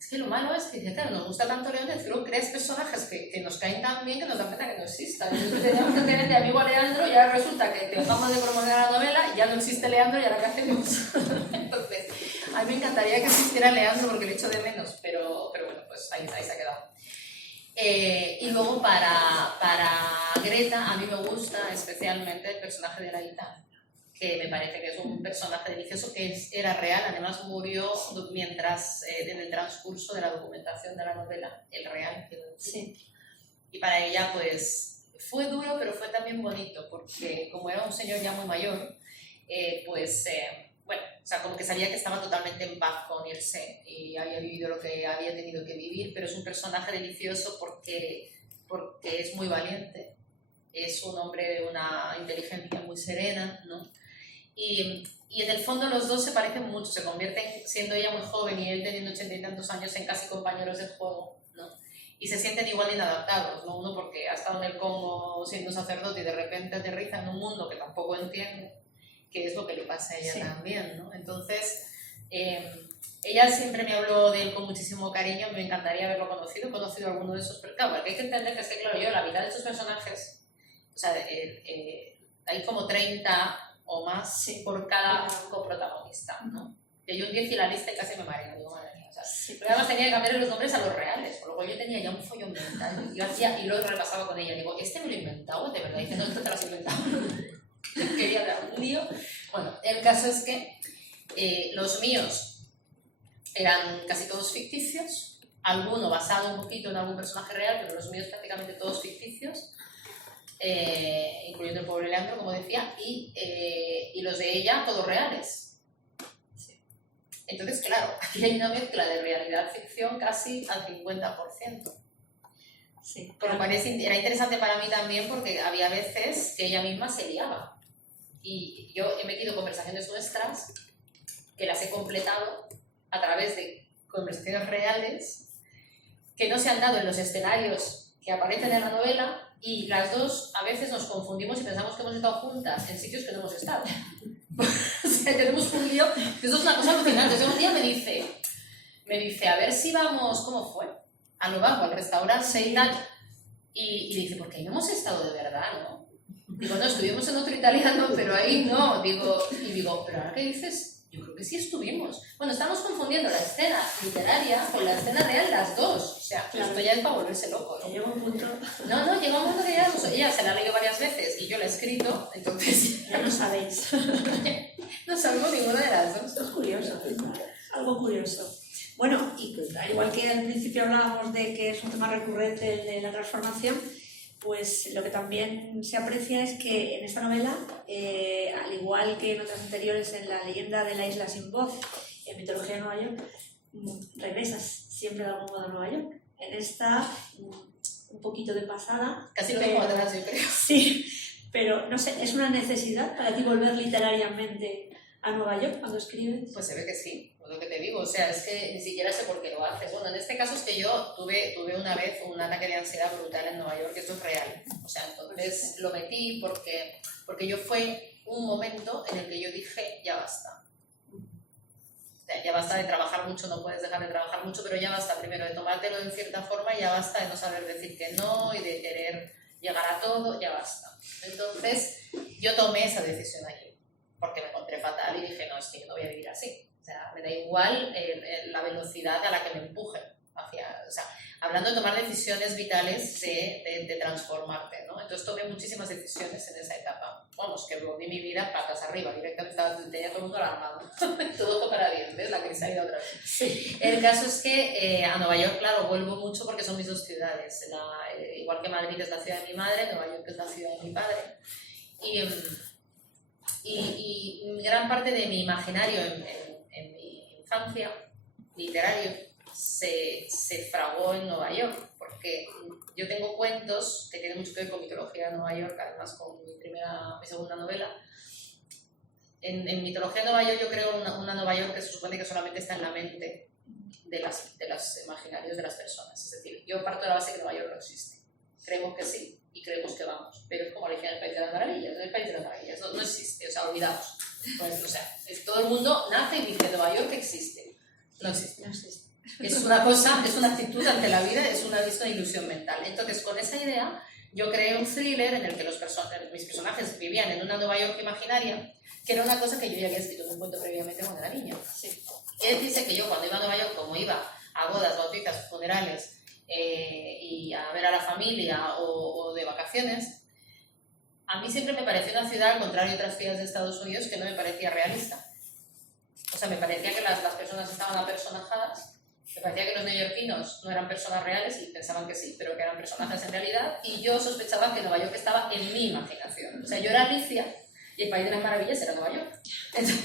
que lo malo es que, claro, nos gusta tanto Leónidas, que luego creas personajes que nos caen tan bien que nos da pena que no existan. Entonces teníamos que tener de amigo a Leandro, y ahora resulta que dejamos de promover la novela, y ya no existe Leandro, y ahora ¿qué hacemos? Entonces, a mí me encantaría que existiera Leandro porque le echo de menos, pero bueno, pues ahí se ha quedado. Y luego para Greta, a mí me gusta especialmente el personaje de la guitarra, que me parece que es un personaje delicioso, que era real, además murió mientras, en el transcurso de la documentación de la novela, el real quedó en sí. Sí. Y para ella, pues, fue duro, pero fue también bonito, porque como era un señor ya muy mayor, bueno, o sea, como que sabía que estaba totalmente en paz con irse y había vivido lo que había tenido que vivir, pero es un personaje delicioso porque es muy valiente, es un hombre de una inteligencia muy serena, ¿no? Y en el fondo los dos se parecen mucho, se convierten, siendo ella muy joven y él teniendo 80 y tantos años, en casi compañeros de juego, ¿no? Y se sienten igual inadaptados, ¿no? Uno porque ha estado en el Congo siendo sacerdote y de repente aterriza en un mundo que tampoco entiende, que es lo que le pasa a ella también, ¿no? Entonces, ella siempre me habló de él con muchísimo cariño, me encantaría haberlo conocido, he conocido a alguno de esos, pero claro, hay que entender que es que, claro, yo la mitad de estos personajes, o sea, hay como 30 o más por cada coprotagonista, ¿no? Que yo un día hice la lista y casi me mareo, digo, madre mía, o sea, pero además tenía que cambiar los nombres a los reales, por lo cual yo tenía ya un follón mental, y luego repasaba con ella, digo, ¿este me lo he inventado? De verdad, dice, no, esto te lo has inventado. Quería dar un lío. Bueno, el caso es que los míos eran casi todos ficticios, alguno basado un poquito en algún personaje real, pero los míos prácticamente todos ficticios, incluyendo el pobre Leandro, como decía, y los de ella todos reales. Entonces, claro, aquí hay una mezcla de realidad-ficción casi al 50%. Sí, Por lo cual era interesante para mí también porque había veces que ella misma se liaba. Y yo he metido conversaciones nuestras que las he completado a través de conversaciones reales que no se han dado en los escenarios que aparecen en la novela, y las dos a veces nos confundimos y pensamos que hemos estado juntas en sitios que no hemos estado. O sea, tenemos un lío. Eso es una cosa alucinante. Entonces, un día me dice, a ver si vamos, ¿cómo fue? A Nubago, al restaurante y tal. Y dice, ¿por qué no hemos estado de verdad, no? Digo, no, estuvimos en otro italiano, pero ahí no. Digo, pero ahora que dices, yo creo que sí estuvimos. Bueno, estamos confundiendo la escena literaria con la escena real, las dos. O sea, claro, esto ya es para volverse loco, ¿no? Llega un punto... No, llega un punto que ya ella se la ha leído varias veces y yo la he escrito, entonces... Ya lo sabéis. No sabemos ninguna de las dos. Esto es curioso, algo curioso. Bueno, y al igual que al principio hablábamos de que es un tema recurrente de la transformación, pues lo que también se aprecia es que en esta novela, al igual que en otras anteriores, en la leyenda de la isla sin voz, en Mitología de Nueva York, regresas siempre de algún modo a Nueva York. En esta, un poquito de pasada. Casi lo dejo atrás, yo creo. Sí, pero no sé, ¿es una necesidad para ti volver literariamente a Nueva York cuando escribes? Pues se ve que sí, es lo que te digo, o sea, es que ni siquiera sé por qué lo haces. Bueno, en este caso es que yo tuve una vez un ataque de ansiedad brutal en Nueva York, esto es real. O sea, entonces lo metí porque yo fue un momento en el que yo dije, ya basta. O sea, ya basta de trabajar mucho, no puedes dejar de trabajar mucho, pero ya basta primero de tomártelo en cierta forma, ya basta de no saber decir que no y de querer llegar a todo, ya basta. Entonces yo tomé esa decisión allí, porque me encontré fatal y dije, no, es que yo no voy a vivir así. O sea, me da igual la velocidad a la que me empuje hacia... O sea, hablando de tomar decisiones vitales de transformarte, ¿no? Entonces tomé muchísimas decisiones en esa etapa. Vamos, que volví mi vida patas arriba, directamente tenía todo el mundo alarmado. Todo para bien, ¿ves? La crisis ha ido otra vez. Sí. El caso es que a Nueva York, claro, vuelvo mucho porque son mis dos ciudades. Igual que Madrid es la ciudad de mi madre, Nueva York es la ciudad de mi padre. Y gran parte de mi imaginario en mi infancia, literario, se fraguó en Nueva York, porque yo tengo cuentos que tienen mucho que ver con mitología de Nueva York, además con mi segunda novela. En mitología de Nueva York yo creo una Nueva York que se supone que solamente está en la mente de los imaginarios de las personas. Es decir, yo parto de la base que Nueva York no existe. Creemos que sí y creemos que vamos, pero es como Alicia en el País de las Maravillas. En el País de las Maravillas no existe, o sea, olvidados. Pues, o sea, todo el mundo nace y dice Nueva York existe. No existe. No existe. Es una cosa, es una actitud ante la vida, es una ilusión mental. Entonces, con esa idea, yo creé un thriller en el que mis personajes vivían en una Nueva York imaginaria, que era una cosa que yo ya había escrito en un cuento previamente cuando era niña. Sí. Es decir, que yo cuando iba a Nueva York, como iba a bodas, bautizos, funerales y a ver a la familia o de vacaciones, a mí siempre me pareció una ciudad, al contrario de otras ciudades de Estados Unidos, que no me parecía realista. O sea, me parecía que las personas estaban apersonajadas. Me parecía que los neoyorquinos no eran personas reales y pensaban que sí, pero que eran personajes en realidad, y yo sospechaba que Nueva York estaba en mi imaginación. O sea, yo era Alicia y el País de las Maravillas era Nueva York. Entonces,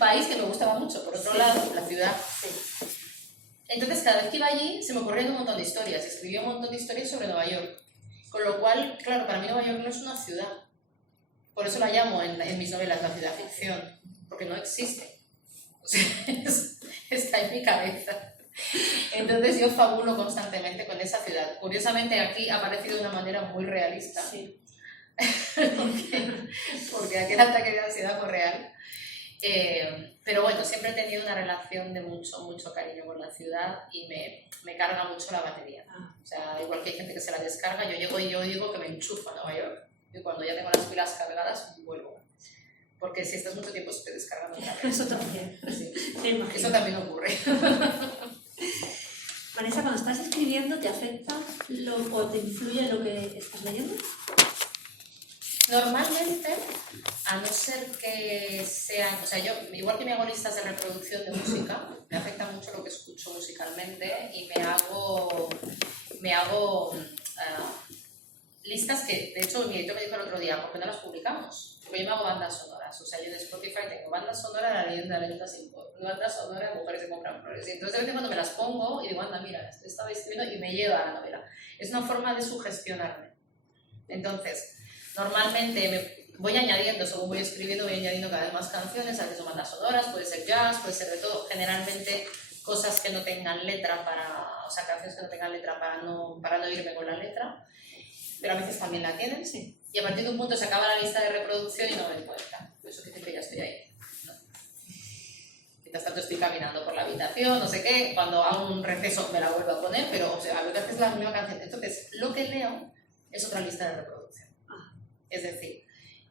país que me gustaba mucho, por otro lado, la ciudad. Sí. Entonces, cada vez que iba allí, se me ocurrían un montón de historias, escribía un montón de historias sobre Nueva York. Con lo cual, claro, para mí Nueva York no es una ciudad. Por eso la llamo en mis novelas la ciudad ficción, porque no existe. O sea, está en mi cabeza. Entonces yo fabulo constantemente con esa ciudad. Curiosamente aquí ha aparecido de una manera muy realista. Sí. porque aquel ataque de ansiedad fue real. Pero bueno, siempre he tenido una relación de mucho cariño con la ciudad y me carga mucho la batería. O sea, igual que hay gente que se la descarga, yo llego y yo digo que me enchufa a Nueva York. Y cuando ya tengo las pilas cargadas, vuelvo. Porque si estás mucho tiempo se te descargan otra vez. Eso también. Sí. Sí, eso también ocurre. Vanessa, cuando estás escribiendo, ¿te afecta o te influye lo que estás leyendo? Normalmente, a no ser que sean... O sea, yo, igual que me hago listas de reproducción de música, me afecta mucho lo que escucho musicalmente y me hago listas que, de hecho, mi editor me dijo el otro día, ¿por qué no las publicamos? Porque yo me hago bandas sonoras, o sea, yo en Spotify tengo bandas sonoras de la leyenda de la sin voz, bandas sonoras de mujeres que compran flores, y entonces de vez en cuando me las pongo y digo, anda, mira, estaba escribiendo y me lleva a la novela. Es una forma de sugestionarme. Entonces, normalmente voy añadiendo, según voy escribiendo, voy añadiendo cada vez más canciones, a veces son bandas sonoras, puede ser jazz, puede ser de todo, generalmente cosas que no tengan letra o sea, canciones que no tengan letra para no irme con la letra, pero a veces también la tienen, Sí. y a partir de un punto se acaba la lista de reproducción y no me doy cuenta, por eso que ya estoy ahí. ¿No? Mientras tanto estoy caminando por la habitación, no sé qué, cuando hago un receso me la vuelvo a poner, pero o sea, a veces es la misma canción. Entonces, lo que leo es otra lista de reproducción. Es decir,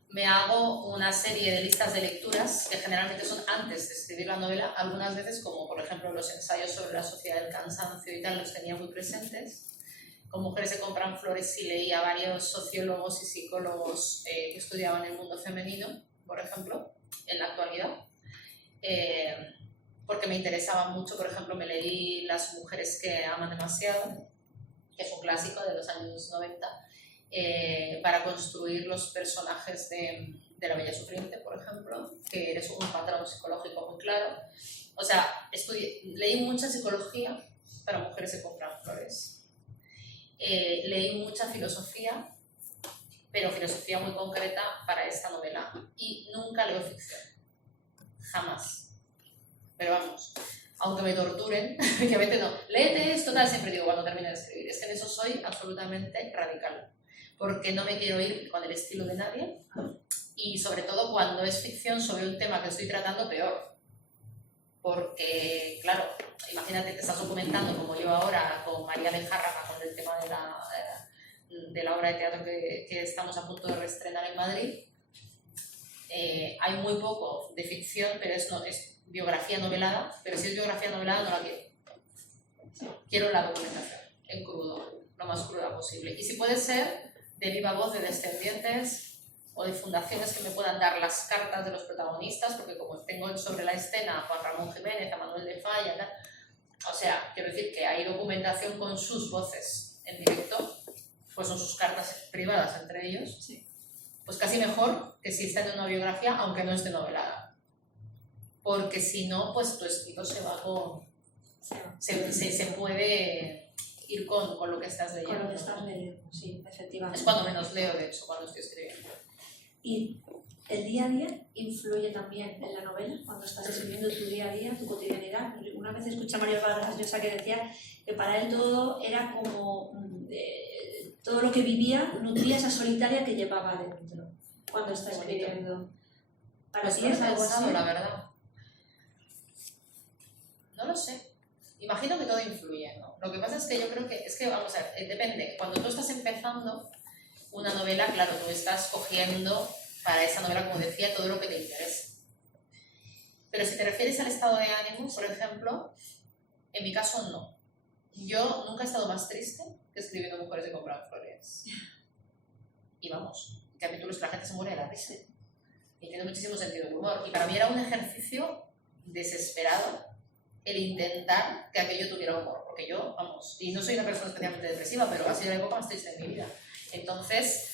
me hago una serie de listas de lecturas que generalmente son antes de escribir la novela, algunas veces como por ejemplo los ensayos sobre la sociedad del cansancio y tal, los tenía muy presentes. Con Mujeres se compran flores y leí a varios sociólogos y psicólogos que estudiaban el mundo femenino, por ejemplo, en la actualidad. Porque me interesaba mucho, por ejemplo, me leí Las mujeres que aman demasiado, que es un clásico de los años 90, para construir los personajes de La Bella Sufriente, por ejemplo, que eres un patrón psicológico muy claro. O sea, leí mucha psicología para Mujeres se compran flores. Leí mucha filosofía, pero filosofía muy concreta para esta novela. Y nunca leo ficción. Jamás. Pero vamos, aunque me torturen, que a veces no, léete esto, tal, siempre digo cuando termine de escribir. Es que en eso soy absolutamente radical. Porque no me quiero ir con el estilo de nadie. Y sobre todo cuando es ficción sobre un tema que estoy tratando, peor. Porque, claro, imagínate, te estás documentando como yo ahora con María Lejárraga con el tema de la obra de teatro que estamos a punto de reestrenar en Madrid. Hay muy poco de ficción, pero es biografía novelada, pero si es biografía novelada no la quiero. Quiero la documentación en crudo, lo más cruda posible. Y si puede ser de viva voz de descendientes o de fundaciones que me puedan dar las cartas de los protagonistas, porque como tengo sobre la escena a Juan Ramón Jiménez, a Manuel de Falla, tal, o sea, quiero decir que hay documentación con sus voces en directo, pues son sus cartas privadas entre ellos, Sí. Pues casi mejor que si está en una biografía, aunque no esté novelada. Porque si no, pues tu estilo se va con... Se puede ir con lo que estás leyendo. Con lo que estás leyendo, sí, efectivamente. Es cuando menos leo, de hecho, cuando estoy escribiendo. ¿Y el día a día influye también en la novela? Cuando estás escribiendo tu día a día, tu cotidianidad. Una vez escuché a Mario Vargas Llosa que decía que para él todo era como... todo lo que vivía nutría esa solitaria que llevaba dentro cuando está escribiendo. ¿Para Pues ti no lo es he algo pensado, así? la verdad. No lo sé. Imagino que todo influye, ¿no? Lo que pasa es que yo creo que, vamos a ver, depende. Cuando tú estás empezando una novela, claro, tú estás cogiendo para esa novela, como decía, todo lo que te interesa. Pero si te refieres al estado de ánimo, por ejemplo, en mi caso no. Yo nunca he estado más triste que escribiendo Mujeres que compran flores. Y vamos, capítulos que la gente se muere de la risa. Y tiene muchísimo sentido del humor. Y para mí era un ejercicio desesperado el intentar que aquello tuviera humor. Porque yo, vamos, y no soy una persona especialmente depresiva, pero ha sido la época más triste de mi vida. Entonces,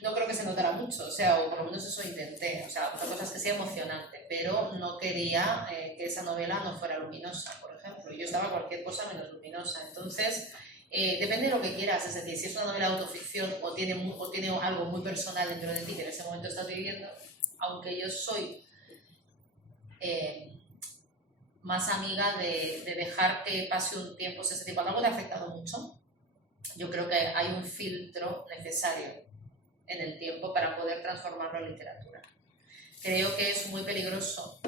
no creo que se notara mucho, o sea, o por lo menos eso intenté. O sea, otra cosa es que sea emocionante, pero no quería que esa novela no fuera luminosa, por ejemplo. Yo estaba cualquier cosa menos luminosa. Entonces, depende de lo que quieras, es decir, si es una novela de autoficción o tiene algo muy personal dentro de ti que en ese momento estás viviendo, aunque yo soy más amiga de dejar que pase un tiempo, es decir, cuando algo te ha afectado mucho, yo creo que hay un filtro necesario en el tiempo para poder transformarlo en literatura. Creo que es muy peligroso.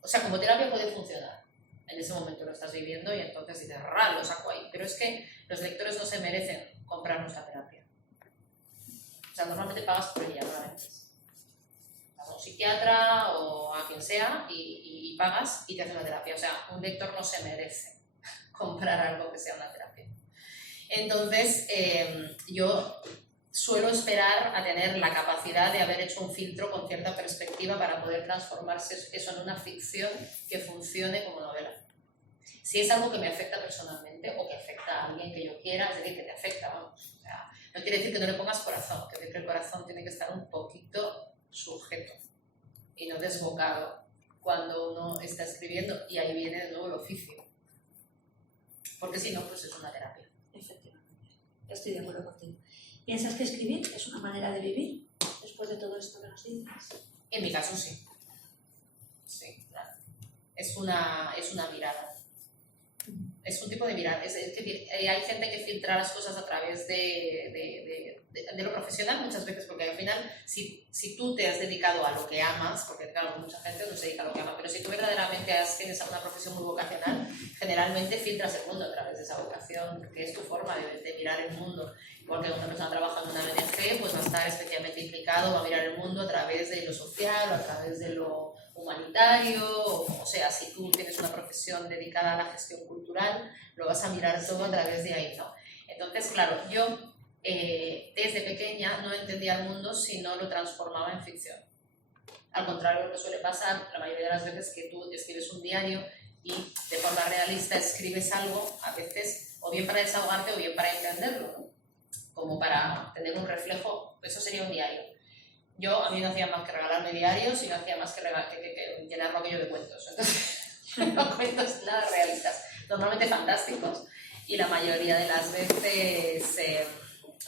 O sea, como terapia puede funcionar. En ese momento lo estás viviendo y entonces dices, lo saco ahí. Pero es que los lectores no se merecen comprarnos la terapia. O sea, normalmente pagas por ella, no la vendes. Vas a un psiquiatra o a quien sea y pagas y te hace una terapia. O sea, un lector no se merece comprar algo que sea una terapia. Entonces, yo suelo esperar a tener la capacidad de haber hecho un filtro con cierta perspectiva para poder transformarse eso en una ficción que funcione como novela. Si es algo que me afecta personalmente o que afecta a alguien que yo quiera, es decir, que te afecta, vamos. O sea, no quiere decir que no le pongas corazón, que el corazón tiene que estar un poquito sujeto y no desbocado cuando uno está escribiendo, y ahí viene de nuevo el oficio. Porque si no, pues es una terapia. Efectivamente, estoy de acuerdo contigo. ¿Piensas que escribir es una manera de vivir después de todo esto que nos dices? En mi caso sí. Sí, claro. Es una mirada. Es un tipo de mirada. Hay gente que filtra las cosas a través de lo profesional muchas veces, porque al final, si tú te has dedicado a lo que amas, porque claro, mucha gente no se dedica a lo que ama, pero si tú verdaderamente tienes una profesión muy vocacional, generalmente filtras el mundo a través de esa vocación, que es tu forma de mirar el mundo. Igual que una persona trabaja en una ONG, pues va a estar especialmente implicado, va a mirar el mundo a través de lo social o a través de lo humanitario, o sea, si tú tienes una profesión dedicada a la gestión cultural, lo vas a mirar todo a través de ahí, ¿no? Entonces, claro, yo desde pequeña no entendía el mundo si no lo transformaba en ficción. Al contrario de lo que suele pasar la mayoría de las veces, que tú escribes un diario y de forma realista escribes algo, a veces o bien para desahogarte o bien para entenderlo, ¿no? Como para tener un reflejo, eso sería un diario. A mí no hacía más que regalarme diarios y no hacía más que llenarlo aquello de cuentos. Entonces, no cuentos nada realistas, normalmente fantásticos y la mayoría de las veces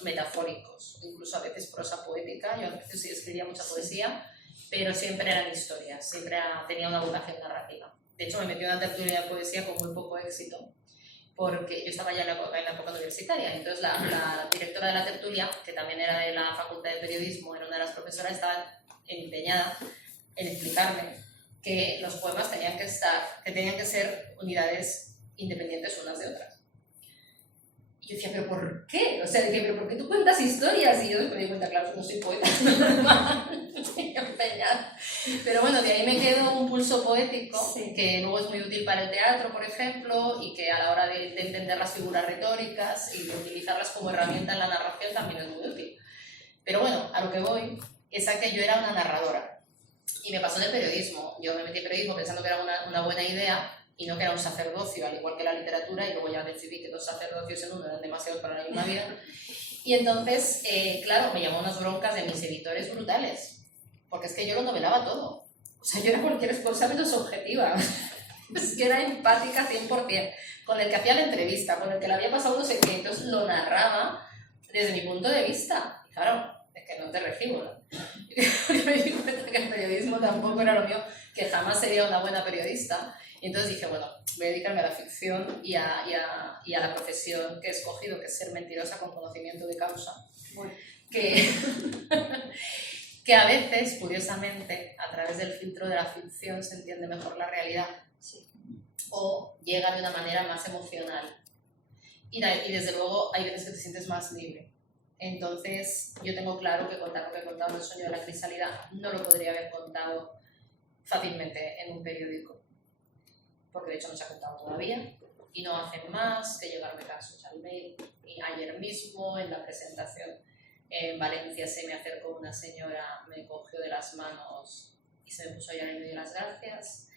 metafóricos, incluso a veces prosa poética. Yo a veces sí escribía mucha poesía, pero siempre eran historias, siempre tenía una vocación narrativa. De hecho, me metí en una tertulia de poesía con muy poco éxito, porque yo estaba ya en la época universitaria, entonces la directora de la tertulia, que también era de la Facultad de Periodismo, era una de las profesoras, estaba empeñada en explicarme que los poemas tenían que ser unidades independientes unas de otras. Y yo decía, ¿pero por qué? O sea, dije, ¿pero por qué tú cuentas historias? Y yo después me di cuenta, claro, no soy poeta, empeñada. Pero bueno, de ahí me quedó un pulso poético, sí, que luego es muy útil para el teatro, por ejemplo, y que a la hora de entender las figuras retóricas y de utilizarlas como herramienta en la narración también es muy útil. Pero bueno, a lo que voy es a que yo era una narradora. Y me pasó en el periodismo. Yo me metí en periodismo pensando que era una buena idea y no que era un sacerdocio, al igual que la literatura, y luego ya decidí que 2 sacerdocios en uno eran demasiados para la misma vida. Y entonces, claro, me llamó unas broncas de mis editores brutales, porque es que yo lo novelaba todo. O sea, yo era cualquier cosa menos objetiva. Es que era empática 100%, con el que hacía la entrevista, con el que le había pasado no sé qué, entonces lo narraba desde mi punto de vista. Y claro, es que no te recibo, ¿no? Yo me di cuenta que el periodismo tampoco era lo mío, que jamás sería una buena periodista. Y entonces dije, bueno, voy a dedicarme a la ficción y a la profesión que he escogido, que es ser mentirosa con conocimiento de causa. Bueno. Que a veces, curiosamente, a través del filtro de la ficción se entiende mejor la realidad. Sí. O llega de una manera más emocional. Y desde luego hay veces que te sientes más libre. Entonces, yo tengo claro que contar lo que he contado en El sueño de la crisálida no lo podría haber contado fácilmente en un periódico, porque de hecho no se ha contado todavía y no hacen más que llegarme casos al mail. Y ayer mismo en la presentación en Valencia se me acercó una señora, me cogió de las manos y se me puso a llorar y me dio las gracias.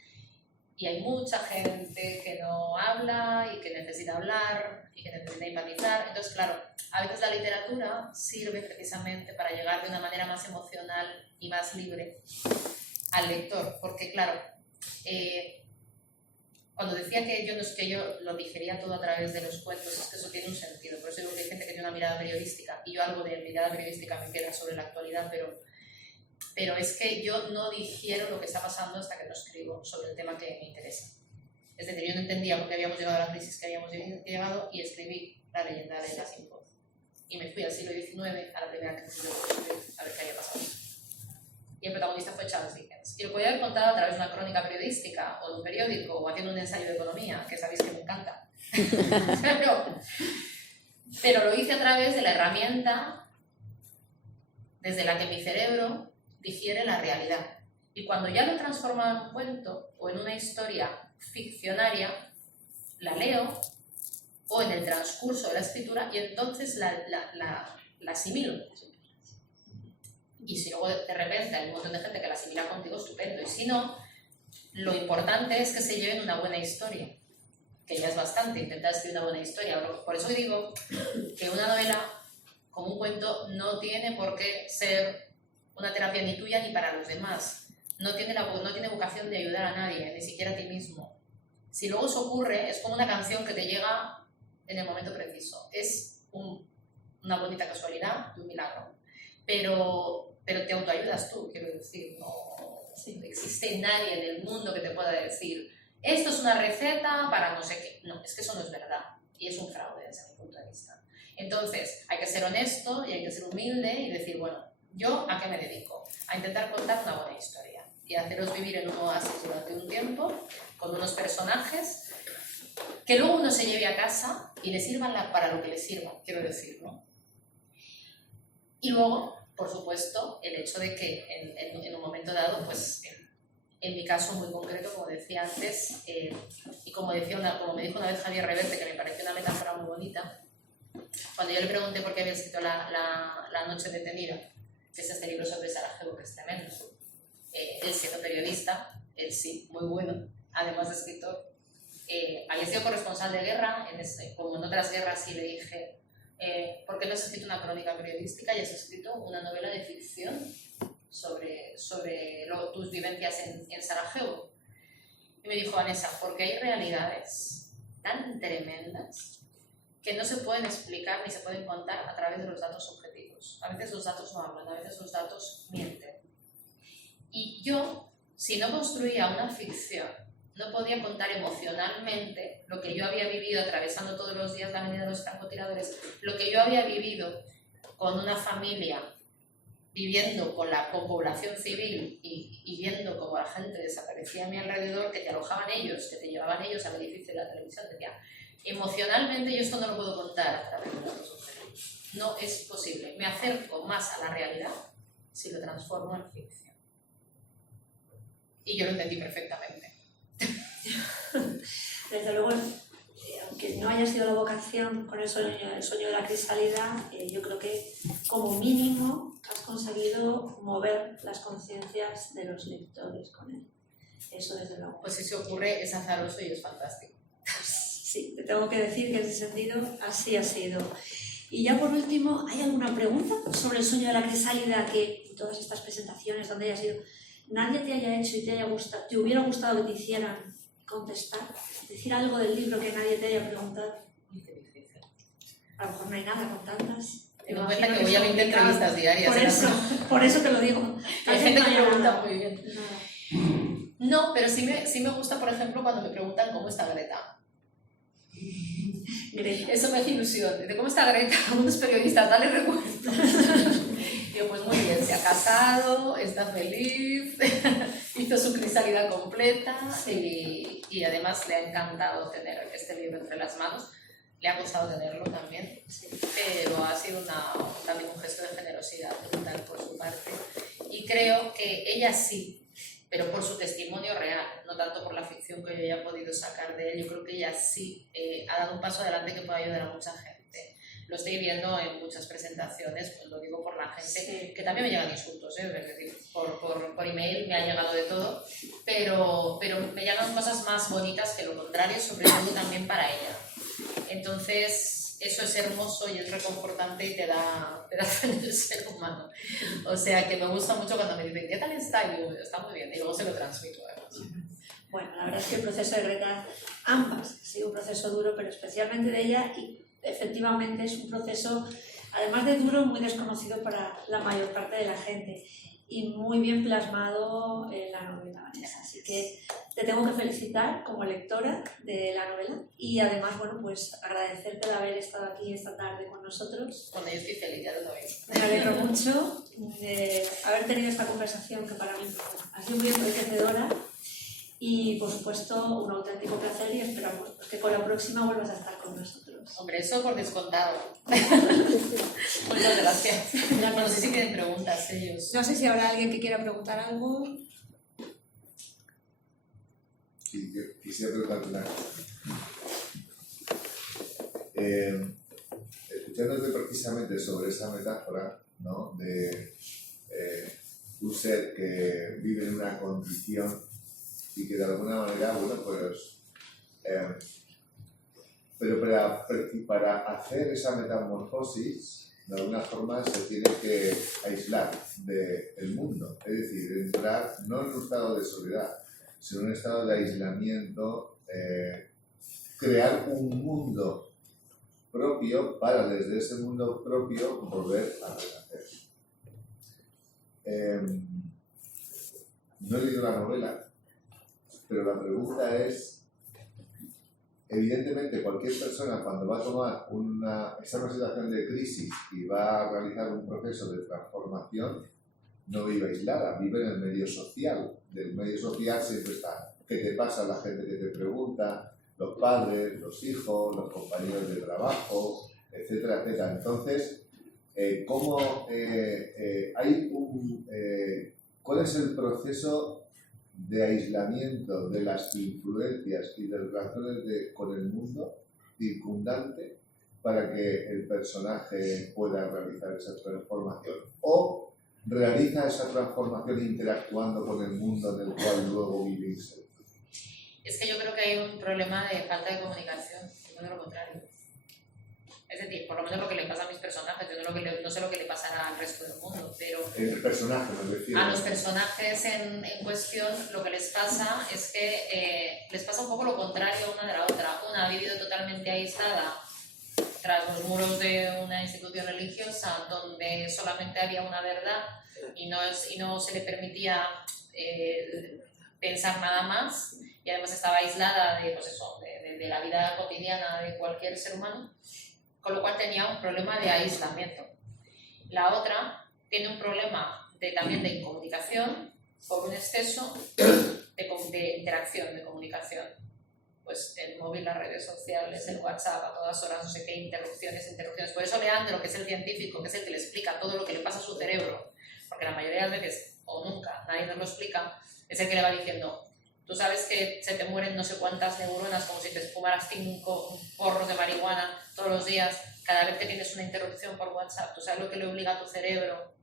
Y hay mucha gente que no habla y que necesita hablar y que necesita empatizar. Entonces, claro, a veces la literatura sirve precisamente para llegar de una manera más emocional y más libre al lector, porque claro, cuando decía que yo lo digería todo a través de los cuentos, es que eso tiene un sentido. Por eso digo que hay gente que tiene una mirada periodística, y yo algo de mirada periodística me queda sobre la actualidad, pero es que yo no digiero lo que está pasando hasta que no escribo sobre el tema que me interesa. Es decir, yo no entendía por qué habíamos llegado a la crisis que habíamos llegado y escribí La leyenda de la sin voz. Y me fui al siglo XIX, a la primera crisis de Wall, a ver qué había pasado. Y el protagonista fue Charles Dickens. Y lo podía haber contado a través de una crónica periodística o de un periódico o haciendo un ensayo de economía, que sabéis que me encanta. pero lo hice a través de la herramienta desde la que mi cerebro digiere la realidad. Y cuando ya lo he transformado en un cuento o en una historia ficcionaria, la leo o en el transcurso de la escritura y entonces la asimilo. Y si luego de repente hay un montón de gente que la asimila contigo, estupendo. Y si no, lo importante es que se lleven una buena historia, que ya es bastante, intentar escribir una buena historia. Por eso digo que una novela, como un cuento, no tiene por qué ser una terapia ni tuya ni para los demás. No tiene vocación de ayudar a nadie, ni siquiera a ti mismo. Si luego eso ocurre, es como una canción que te llega en el momento preciso. Es un una bonita casualidad y un milagro. Pero te autoayudas tú, quiero decir, no existe nadie en el mundo que te pueda decir esto es una receta para no sé qué. No, es que eso no es verdad y es un fraude desde mi punto de vista. Entonces, hay que ser honesto y hay que ser humilde y decir, bueno, ¿yo a qué me dedico? A intentar contar una buena historia y haceros vivir en un oasis durante un tiempo con unos personajes que luego uno se lleve a casa y le sirvan para lo que le sirvan, quiero decir, ¿no? Y luego, por supuesto, el hecho de que en un momento dado, pues en mi caso muy concreto, como decía antes, y como me dijo una vez Javier Reverte, que me pareció una metáfora muy bonita, cuando yo le pregunté por qué había escrito La noche detenida, que es este libro sobre Sarajevo, que es tremendo, él siendo periodista, él sí, muy bueno, además de escritor, había sido corresponsal de guerra, como en otras guerras, y le dije, ¿por qué no has escrito una crónica periodística y has escrito una novela de ficción sobre tus vivencias en Sarajevo? Y me dijo, Vanessa, porque hay realidades tan tremendas que no se pueden explicar ni se pueden contar a través de los datos objetivos. A veces los datos no hablan, a veces los datos mienten. Y yo, si no construía una ficción, no podía contar emocionalmente lo que yo había vivido atravesando todos los días la avenida de los francotiradores, lo que yo había vivido con una familia, viviendo con la población civil y viendo cómo la gente desaparecía a mi alrededor, que te alojaban ellos, que te llevaban ellos al edificio de la televisión. Decía, emocionalmente yo esto no lo puedo contar a través de datos objetivos. No es posible. Me acerco más a la realidad si lo transformo en ficción. Y yo lo entendí perfectamente. Desde luego, aunque no haya sido la vocación con el sueño de la crisálida, yo creo que como mínimo has conseguido mover las conciencias de los lectores con él. Eso desde luego. Pues si se ocurre es azaroso y es fantástico. Sí, te tengo que decir que en ese sentido así ha sido. Y ya por último, ¿hay alguna pregunta sobre el sueño de la crisálida que en todas estas presentaciones donde hayas ido nadie te haya hecho y te hubiera gustado que te hicieran contestar? Decir algo del libro que nadie te haya preguntado. A lo mejor no hay nada con tantas. Tengo en cuenta que voy a 20 entrevistas diarias. Por eso te lo digo. Hay gente que pregunta muy bien. Nada. No, pero sí me gusta, por ejemplo, cuando me preguntan cómo está Greta. Eso me hace ilusión. ¿De cómo está Greta? Unos periodistas, dale recuerdo. Digo, pues muy bien, se ha casado, está feliz, hizo su crisálida completa y además le ha encantado tener este libro entre las manos. Le ha costado tenerlo también, pero ha sido también un gesto de generosidad brutal por su parte. Y creo que ella sí, pero por su testimonio real, no tanto por la ficción que yo haya podido sacar de él. Yo creo que ella sí ha dado un paso adelante que puede ayudar a mucha gente. Lo estoy viendo en muchas presentaciones, pues lo digo por la gente, que también me llegan insultos, es decir, por email me ha llegado de todo, pero me llegan cosas más bonitas que lo contrario, sobre todo también para ella. Entonces, eso es hermoso y es reconfortante y te da fe en el ser humano. O sea, que me gusta mucho cuando me dicen, ¿qué tal está? Y digo, está muy bien, y luego se lo transmito además. Bueno, la verdad es que el proceso de Greta, ambas, ha sido un proceso duro, pero especialmente de ella, y efectivamente es un proceso, además de duro, muy desconocido para la mayor parte de la gente y muy bien plasmado en la novela, Vanessa. Así que te tengo que felicitar como lectora de la novela y además, bueno, pues agradecerte de haber estado aquí esta tarde con nosotros. Bueno, yo estoy feliz, ya lo sabéis. Me alegro mucho de haber tenido esta conversación que para mí ha sido muy enriquecedora y, por supuesto, un auténtico placer y esperamos que con la próxima vuelvas a estar con nosotros. Hombre, eso por descontado. Muchas gracias. No sé si tienen preguntas ellos. No sé si habrá alguien que quiera preguntar algo. Sí, yo quisiera preguntarte una cosa. Escuchándote precisamente sobre esa metáfora, ¿no? De un ser que vive en una condición y que de alguna manera, bueno, pues pero para hacer esa metamorfosis, de alguna forma se tiene que aislar del mundo, es decir, entrar no en un estado de soledad, sino en un estado de aislamiento, crear un mundo propio para desde ese mundo propio volver a renacer. No he leído la novela, pero la pregunta es, evidentemente cualquier persona cuando va a tomar está en una situación de crisis y va a realizar un proceso de transformación, no vive aislada, vive en el medio social. Del medio social siempre está qué te pasa, la gente que te pregunta, los padres, los hijos, los compañeros de trabajo, etcétera, etcétera. Entonces, ¿cuál es el proceso de aislamiento de las influencias y de relaciones con el mundo circundante para que el personaje pueda realizar esa transformación? ¿O realiza esa transformación interactuando con el mundo en el cual luego vive? Es que yo creo que hay un problema de falta de comunicación, no de lo contrario. Es decir, por lo menos lo que le pasa a mis personajes, yo no sé lo que le pasará al resto del mundo, pero el personaje, me refiero. A los personajes en cuestión lo que les pasa es que les pasa un poco lo contrario una de la otra. Una ha vivido totalmente aislada tras los muros de una institución religiosa donde solamente había una verdad y no se le permitía pensar nada más, y además estaba aislada de la vida cotidiana de cualquier ser humano, con lo cual tenía un problema de aislamiento. La otra tiene un problema también de incomunicación por un exceso de interacción, de comunicación. Pues el móvil, las redes sociales, el WhatsApp a todas horas, no sé qué, interrupciones. Por eso Leandro, que es el científico, que es el que le explica todo lo que le pasa a su cerebro, porque la mayoría de las veces, o nunca, nadie nos lo explica, es el que le va diciendo: tú sabes que se te mueren no sé cuántas neuronas, como si te fumaras 5 porros de marihuana todos los días, cada vez que tienes una interrupción por WhatsApp. Tú sabes lo que le obliga a tu cerebro.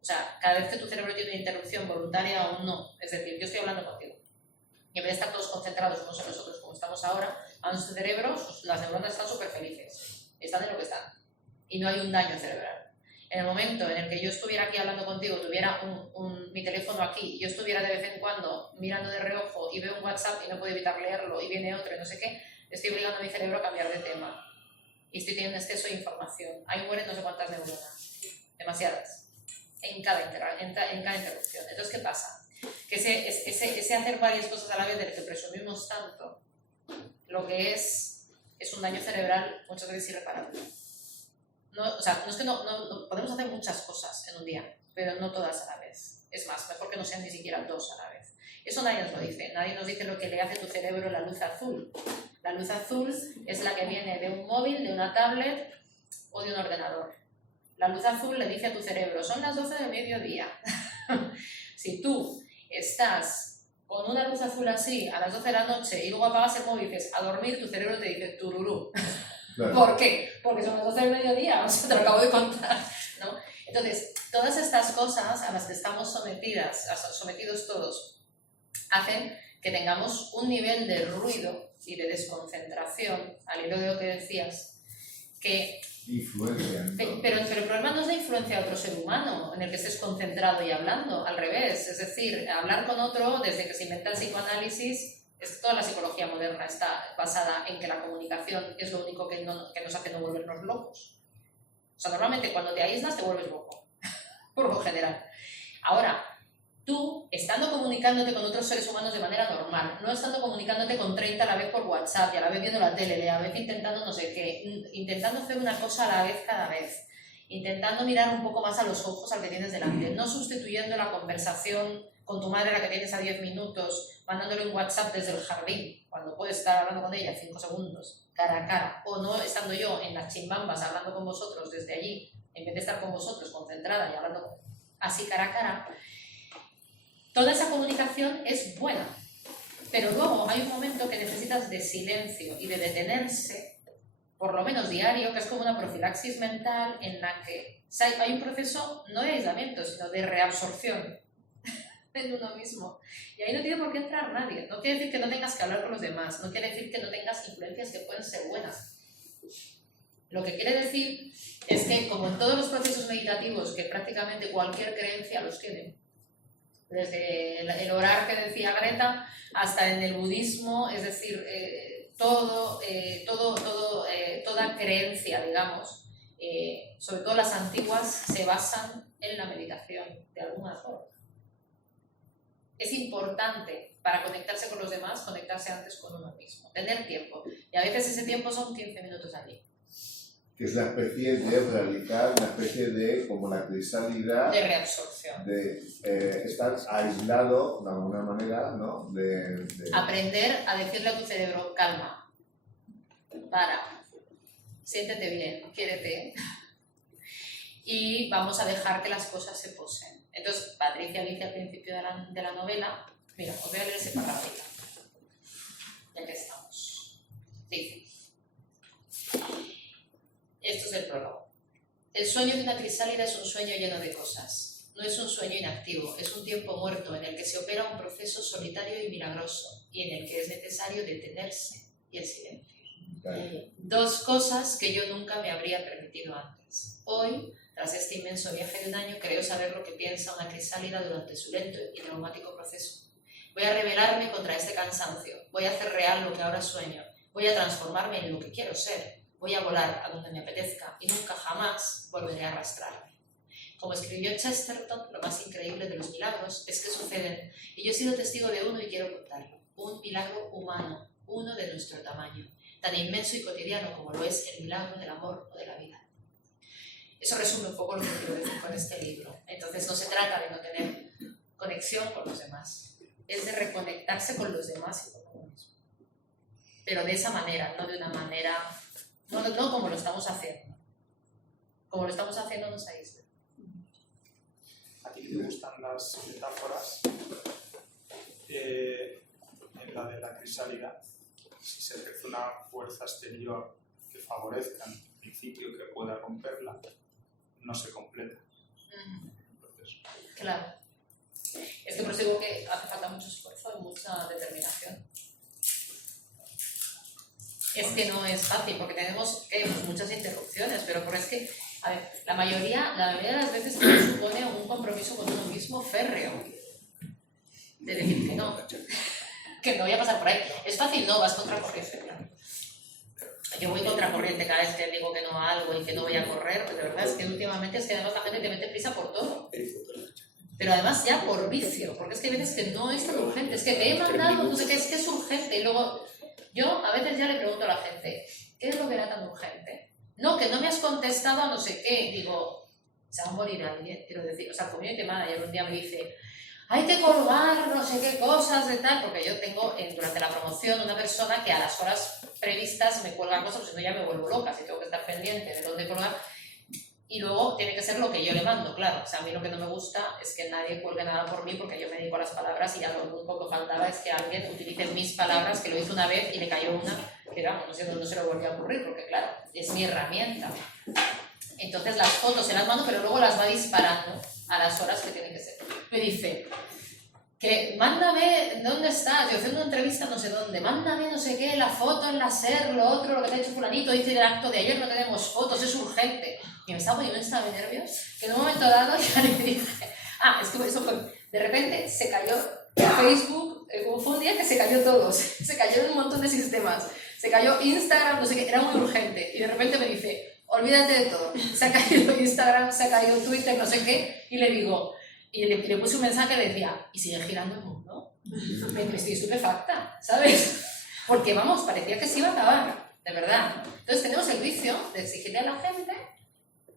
O sea, cada vez que tu cerebro tiene una interrupción voluntaria o no, es decir, yo estoy hablando contigo, y en vez de estar todos concentrados unos en los otros como estamos ahora, a nuestro cerebro las neuronas están súper felices, están en lo que están, y no hay un daño cerebral. En el momento en el que yo estuviera aquí hablando contigo, tuviera mi teléfono aquí, y yo estuviera de vez en cuando mirando de reojo y veo un WhatsApp y no puedo evitar leerlo, y viene otro y no sé qué, estoy obligando a mi cerebro a cambiar de tema. Y estoy teniendo exceso de información. Ahí mueren no sé cuántas neuronas, demasiadas, en cada interrupción. Entonces, ¿qué pasa? Que ese hacer varias cosas a la vez del que presumimos tanto, lo que es un daño cerebral muchas veces irreparable. No es que no podemos hacer muchas cosas en un día, pero no todas a la vez. Es más, mejor que no sean ni siquiera 2 a la vez. Eso nadie nos lo dice. Nadie nos dice lo que le hace a tu cerebro la luz azul. La luz azul es la que viene de un móvil, de una tablet o de un ordenador. La luz azul le dice a tu cerebro: son las 12 del mediodía. Si tú estás con una luz azul así a las 12 de la noche y luego apagas el móvil y dices a dormir, tu cerebro te dice tururú. Claro. ¿Por qué? Porque son las 12 del mediodía, o sea, te lo acabo de contar, ¿no? Entonces, todas estas cosas a las que estamos sometidos todos, hacen que tengamos un nivel de ruido y de desconcentración, al hilo de lo que decías, que... Influencia. Pero el problema no es la influencia de otro ser humano en el que estés concentrado y hablando, al revés. Es decir, hablar con otro, desde que se inventa el psicoanálisis, toda la psicología moderna está basada en que la comunicación es lo único que nos hace no volvernos locos. O sea, normalmente cuando te aíslas te vuelves loco, por lo general. Ahora, tú, estando comunicándote con otros seres humanos de manera normal, no estando comunicándote con 30 a la vez por WhatsApp, y a la vez viendo la tele, a la vez intentando no sé qué, intentando hacer una cosa a la vez cada vez, intentando mirar un poco más a los ojos al que tienes delante, no sustituyendo la conversación con tu madre, la que tienes a 10 minutos, mandándole un WhatsApp desde el jardín, cuando puedes estar hablando con ella 5 segundos, cara a cara, o no estando yo en las chimbambas hablando con vosotros desde allí, en vez de estar con vosotros concentrada y hablando así cara a cara. Toda esa comunicación es buena, pero luego hay un momento que necesitas de silencio y de detenerse, por lo menos diario, que es como una profilaxis mental en la que hay un proceso no de aislamiento, sino de reabsorción en uno mismo. Y ahí no tiene por qué entrar nadie. No quiere decir que no tengas que hablar con los demás, no quiere decir que no tengas influencias que pueden ser buenas. Lo que quiere decir es que, como en todos los procesos meditativos, que prácticamente cualquier creencia los tiene, desde el orar que decía Greta hasta en el budismo, es decir, toda creencia, digamos, sobre todo las antiguas, se basan en la meditación, de alguna forma. Es importante para conectarse con los demás, conectarse antes con uno mismo, tener tiempo. Y a veces ese tiempo son 15 minutos al día. Que es la especie de realizar, una especie de, como la crisálida, De reabsorción. de estar aislado de alguna manera, ¿no? Aprender a decirle a tu cerebro, calma, para, siéntete bien, quiérete. Y vamos a dejar que las cosas se posen. Entonces, Patricia dice al principio de la novela, mira, os voy a leer ese párrafo, ya que estamos. Dice, esto es el prólogo. El sueño de una crisálida es un sueño lleno de cosas. No es un sueño inactivo, es un tiempo muerto en el que se opera un proceso solitario y milagroso y en el que es necesario detenerse y el silencio. Vale. Dos cosas que yo nunca me habría permitido antes. Hoy, tras este inmenso viaje de un año, creo saber lo que piensa una crisálida durante su lento y traumático proceso. Voy a rebelarme contra este cansancio, voy a hacer real lo que ahora sueño, voy a transformarme en lo que quiero ser. Voy a volar a donde me apetezca y nunca jamás volveré a arrastrarme. Como escribió Chesterton, lo más increíble de los milagros es que suceden, y yo he sido testigo de uno y quiero contarlo. Un milagro humano, uno de nuestro tamaño, tan inmenso y cotidiano como lo es el milagro del amor o de la vida. Eso resume un poco lo que quiero decir con este libro. Entonces no se trata de no tener conexión con los demás, es de reconectarse con los demás y con uno mismo. Pero de esa manera, no de una manera... No como lo estamos haciendo. Como lo estamos haciendo nos aísla. ¿A ti te gustan las metáforas? En la de la crisálida, si se ejerce una fuerza exterior que favorezca el principio que pueda romperla, no se completa. Entonces, Claro. Es que por eso digo que hace falta mucho esfuerzo y mucha determinación. Es que no es fácil, porque tenemos muchas interrupciones, pero es que, a ver, la mayoría de las veces supone un compromiso con uno mismo férreo. De decir que no voy a pasar por ahí. Es fácil, no, vas contracorriente, claro. Yo voy contracorriente cada vez que digo que no a algo y que no voy a correr, pues de verdad es que últimamente es que además la gente te mete prisa por todo. Pero además ya por vicio, porque es que hay veces que no es tan urgente, es que te he mandado, no sé qué, es que es urgente, y luego... Yo a veces ya le pregunto a la gente, ¿qué es lo que era tan urgente? No, que no me has contestado a no sé qué. Digo, se va a morir alguien, quiero decir. O sea, el community manager un día me dice, hay que colgar no sé qué cosas de tal, porque yo tengo durante la promoción una persona que a las horas previstas me cuelga cosas, pues si no ya me vuelvo loca, si tengo que estar pendiente de dónde colgar. Y luego tiene que ser lo que yo le mando, claro. O sea, a mí lo que no me gusta es que nadie cuelgue nada por mí porque yo me dedico a las palabras y ya lo único que faltaba es que alguien utilice mis palabras, que lo hizo una vez y le cayó una, que vamos, no se le volvió a ocurrir porque, claro, es mi herramienta. Entonces las fotos se las mando, pero luego las va disparando a las horas que tienen que ser. Me dice, que mándame, ¿dónde estás? Yo haciendo una entrevista no sé dónde, mándame no sé qué, la foto, el láser, lo otro, lo que te ha hecho fulanito, dice el acto de ayer, no tenemos fotos, es urgente. Y me estaba poniendo un estado de nervios, que en un momento dado ya le dije, es que eso fue, de repente se cayó Facebook, fue un día que se cayó todo, se cayó en un montón de sistemas, se cayó Instagram, no sé qué, era muy urgente, y de repente me dice, olvídate de todo, se ha caído Instagram, se ha caído Twitter, no sé qué, y le digo, y le puse un mensaje que decía, ¿y sigue girando el mundo? Me estoy estupefacta, ¿sabes? Porque vamos, parecía que se iba a acabar, de verdad. Entonces tenemos el vicio de exigirle a la gente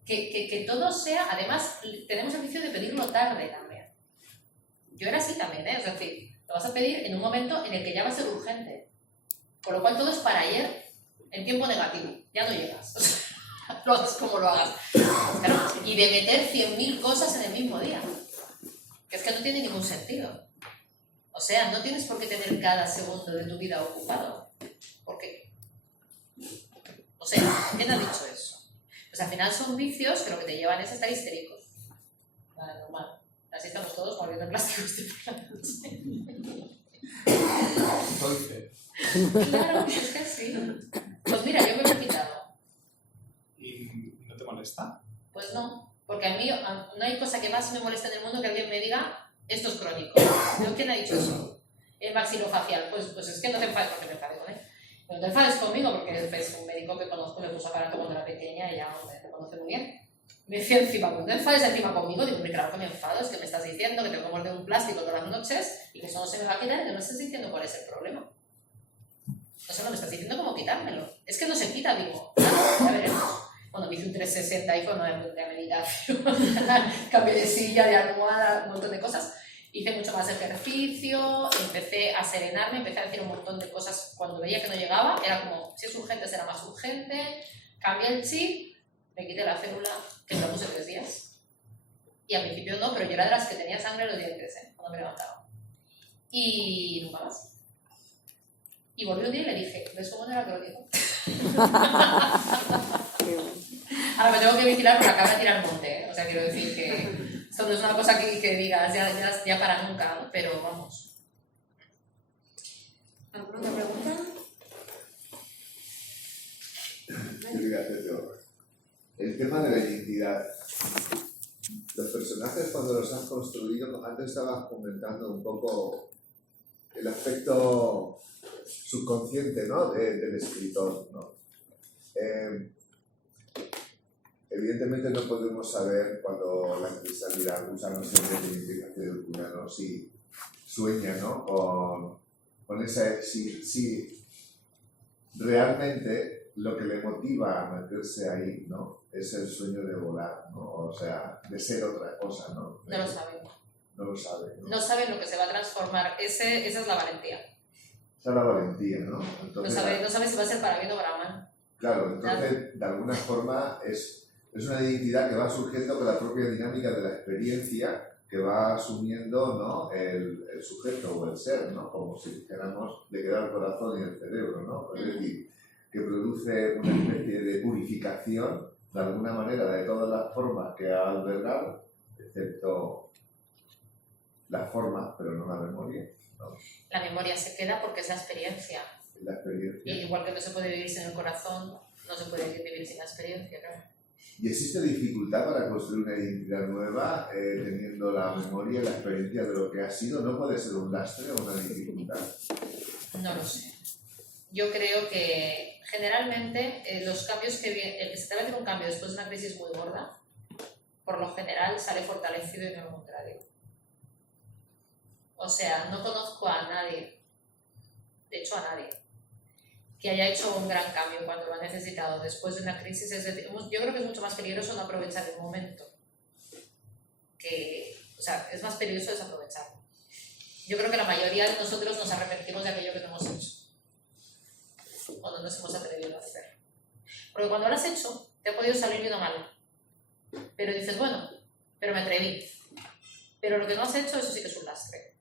que todo sea, además tenemos el vicio de pedirlo tarde también. Yo era así también, es decir, lo vas a pedir en un momento en el que ya va a ser urgente. Con lo cual todo es para ayer en tiempo negativo, ya no llegas. Lo hagas como lo hagas. Claro, y de meter 100.000 cosas en el mismo día. Que es que no tiene ningún sentido. O sea, no tienes por qué tener cada segundo de tu vida ocupado. ¿Por qué? O sea, ¿quién ha dicho eso? Pues al final son vicios que lo que te llevan es a estar histéricos. Vale, normal. Así estamos todos volviendo plásticos de por la noche. Entonces, Claro, es que sí. Pues mira, yo me lo he quitado. ¿y no te molesta? Pues no, porque a mí no hay cosa que más me moleste en el mundo que alguien me diga esto es crónico. ¿Pero quién ha dicho eso? El maxilofacial. Pues es que no te enfades porque me enfade con él. te enfades conmigo, porque es un médico que conozco, me puso aparato cuando era pequeña y ya me conoce muy bien. Me decía encima, no te enfades encima conmigo. Digo, claro que me enfado, es que me estás diciendo que tengo que morder un plástico todas las noches y que eso no se me va a quitar, y no me estás diciendo cuál es el problema. O sea, no me estás diciendo cómo quitármelo. Es que no se quita, digo, ya veremos. Bueno, me hice un 360 y con una meditación, cambié de silla, de almohada, un montón de cosas. Hice mucho más ejercicio, empecé a serenarme, empecé a decir un montón de cosas cuando veía que no llegaba. Era como, si es urgente, será más urgente. Cambié el chip, me quité la célula, que me la puse 3 días. Y al principio no, pero yo era de las que tenía sangre en los dientes, cuando me levantaba. Y nunca más. Y volví un día y le dije, ¿ves cómo no era que lo digo? Ahora me tengo que vigilar porque acaba de tirar el monte, O sea, quiero decir que esto no es una cosa que digas ya para nunca, ¿no? Pero vamos. ¿Alguna otra pregunta? Yo quería hacerte otra. El tema de la identidad. Los personajes, cuando los has construido, antes estabas comentando un poco el aspecto subconsciente, ¿no? del escritor, ¿no? Evidentemente no podemos saber cuando la crisálida usa nociones de identificación del ¿no? Si sueña, ¿no? con esa... Si realmente lo que le motiva a meterse ahí, ¿no? Es el sueño de volar, ¿no? O sea, de ser otra cosa, ¿no? No lo sabe. No lo sabe, ¿no? No sabe lo que se va a transformar. Esa es la valentía. Esa es la valentía, ¿no? Entonces, no sabe si va a ser para bien o para mal. Claro, entonces, de alguna forma, es una identidad que va surgiendo con la propia dinámica de la experiencia que va asumiendo, ¿no? el sujeto o el ser, ¿no? Como si dijéramos le queda el corazón y el cerebro, ¿no? Es decir, que produce una especie de purificación, de alguna manera, de todas las formas que ha albergado, excepto las formas, pero no la memoria, ¿no? La memoria se queda porque es la experiencia. La experiencia. Y igual que no se puede vivir sin el corazón, no se puede vivir sin la experiencia, claro. ¿Y existe dificultad para construir una identidad nueva teniendo la memoria y la experiencia de lo que ha sido? ¿No puede ser un lastre o una dificultad? No lo sé. Yo creo que generalmente los cambios que vienen, el que se trata de un cambio después de una crisis muy gorda, por lo general sale fortalecido y no lo contrario. O sea, no conozco a nadie, de hecho a nadie, que haya hecho un gran cambio cuando lo ha necesitado después de una crisis. Es decir, yo creo que es mucho más peligroso no aprovechar el momento. O sea, es más peligroso desaprovecharlo. Yo creo que la mayoría de nosotros nos arrepentimos de aquello que no hemos hecho. O no nos hemos atrevido a hacer. Porque cuando lo has hecho, te ha podido salir bien o mal. Pero dices, bueno, pero me atreví. Pero lo que no has hecho, eso sí que es un lastre.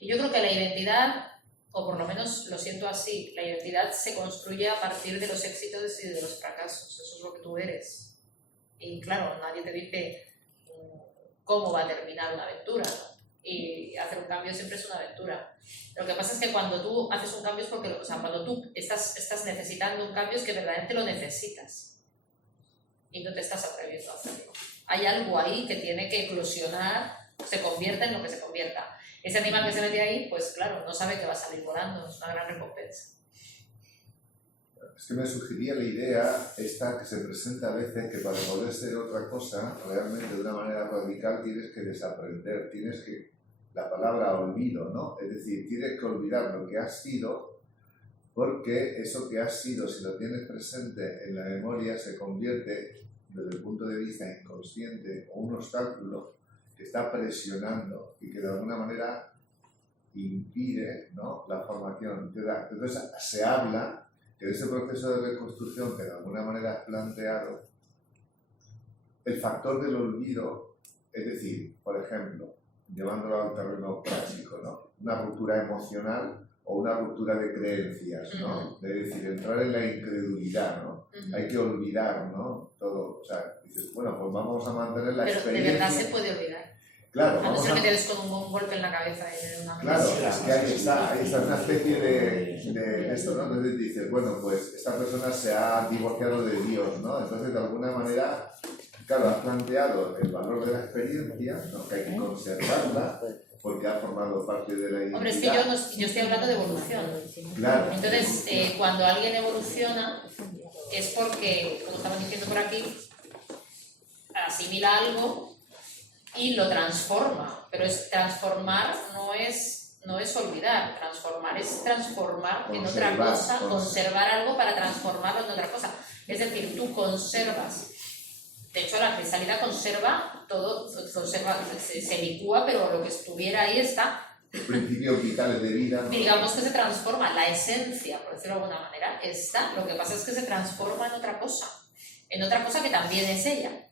Y yo creo que la identidad, o por lo menos lo siento así, la identidad se construye a partir de los éxitos y de los fracasos. Eso es lo que tú eres. Y claro, nadie te dice cómo va a terminar una aventura, ¿no? Y hacer un cambio siempre es una aventura. Lo que pasa es que cuando tú haces un cambio es porque, o sea, cuando tú estás necesitando un cambio es que verdaderamente lo necesitas. Y no te estás atreviendo a hacerlo. Hay algo ahí que tiene que eclosionar, se convierta en lo que se convierta. Ese animal que se mete ahí, pues claro, no sabe que va a salir volando, es una gran recompensa. Es que me sugería la idea esta que se presenta a veces que para poder ser otra cosa, realmente de una manera radical tienes que desaprender, tienes que, la palabra olvido, ¿no? Es decir, tienes que olvidar lo que has sido, porque eso que has sido, si lo tienes presente en la memoria, se convierte, desde el punto de vista inconsciente, o un obstáculo que está presionando y que de alguna manera impide, ¿no? La formación. Entonces se habla que en ese proceso de reconstrucción que de alguna manera has planteado, el factor del olvido, es decir, por ejemplo, llevándolo al terreno práctico, ¿no? Una ruptura emocional o una ruptura de creencias, ¿no? Es decir, entrar en la incredulidad, ¿no? Hay que olvidar, ¿no? Todo, o sea, dices, bueno, pues vamos a mantener la experiencia. Pero de verdad se puede olvidar. Claro, a no ser que te des con un golpe en la cabeza y una claro, es que ahí está una especie de esto, ¿no? Entonces dices, bueno, pues esta persona se ha divorciado de Dios, ¿no? Entonces, de alguna manera, Claro, has planteado el valor de la experiencia, ¿no? Que hay que conservarla porque ha formado parte de la identidad. Hombre, es que yo estoy hablando de evolución. Claro. Entonces, cuando alguien evoluciona, es porque, como estamos diciendo por aquí, asimila algo y lo transforma. Pero transformar no es olvidar, transformar es transformar en otra cosa, conservar algo para transformarlo en otra cosa. Es decir, tú conservas. De hecho, la crisálida conserva todo, se licúa, pero lo que estuviera ahí está. Principios vitales de vida, ¿no? Digamos que se transforma, la esencia, por decirlo de alguna manera, está. Lo que pasa es que se transforma en otra cosa que también es ella.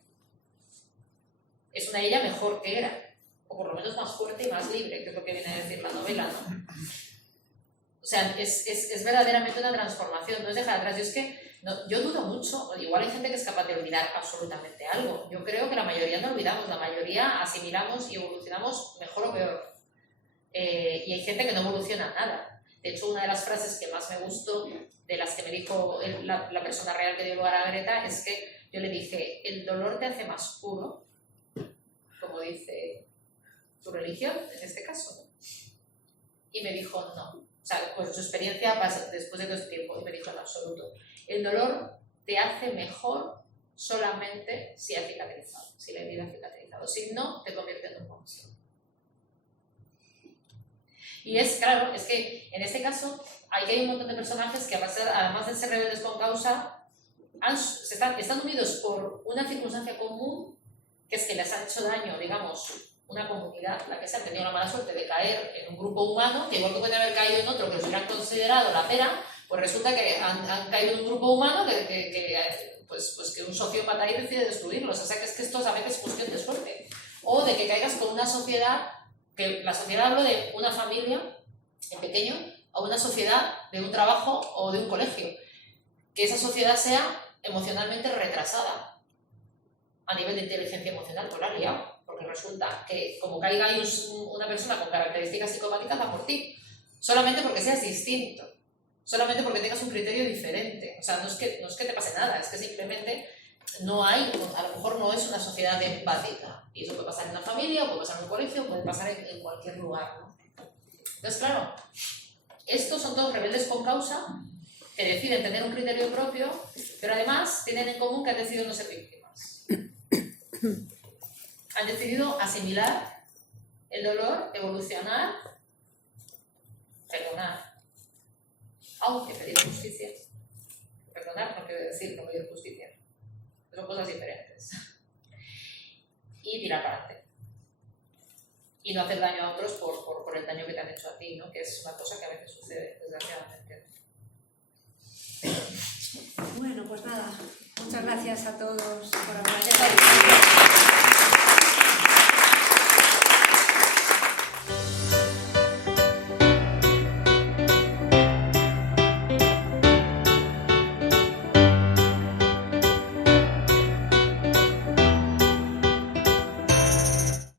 Es una ella mejor que era, o por lo menos más fuerte y más libre, que es lo que viene a decir la novela, ¿no? O sea, es verdaderamente una transformación, no es dejar atrás. Yo dudo mucho, igual hay gente que es capaz de olvidar absolutamente algo. Yo creo que la mayoría no olvidamos, la mayoría asimilamos y evolucionamos mejor o peor. Y hay gente que no evoluciona nada. De hecho, una de las frases que más me gustó, de las que me dijo la persona real que dio lugar a Greta, es que yo le dije, el dolor te hace más puro, como dice tu religión, en este caso, ¿no? Y me dijo, no. O sea, pues su experiencia pasa después de todo este tiempo, y me dijo en absoluto. El dolor te hace mejor solamente si ha cicatrizado, si la herida ha cicatrizado. Si no, te convierte en un monstruo. Y es claro, es que en este caso hay un montón de personajes que además de ser rebeldes con causa, están unidos por una circunstancia común, que es que les ha hecho daño, digamos, una comunidad, la que se ha tenido la mala suerte de caer en un grupo humano, que igual que puede haber caído en otro que los hubieran considerado la pera, pues resulta que han caído en un grupo humano que un sociópata ahí decide destruirlos. O sea, que es que esto a veces es cuestión de suerte. O de que caigas con una sociedad, que la sociedad hablo de una familia en pequeño, o una sociedad de un trabajo o de un colegio. Que esa sociedad sea emocionalmente retrasada a nivel de inteligencia emocional, pues la has liado. Porque resulta que como caiga ahí una persona con características psicopáticas, va por ti. Solamente porque seas distinto. Solamente porque tengas un criterio diferente. O sea, no es que te pase nada, es que simplemente a lo mejor no es una sociedad empática. Y eso puede pasar en una familia, puede pasar en un colegio, puede pasar en cualquier lugar, ¿no? Entonces, claro, estos son todos rebeldes con causa que deciden tener un criterio propio, pero además tienen en común que han decidido no ser víctimas. Han decidido asimilar el dolor, evolucionar, perdonar. Aunque pedir justicia. Perdonar no quiere decir no pedir justicia. Son cosas diferentes. Y tirar para adelante. Y no hacer daño a otros por el daño que te han hecho a ti, ¿no? Que es una cosa que a veces sucede, desgraciadamente. Bueno, pues nada. Muchas gracias a todos por haber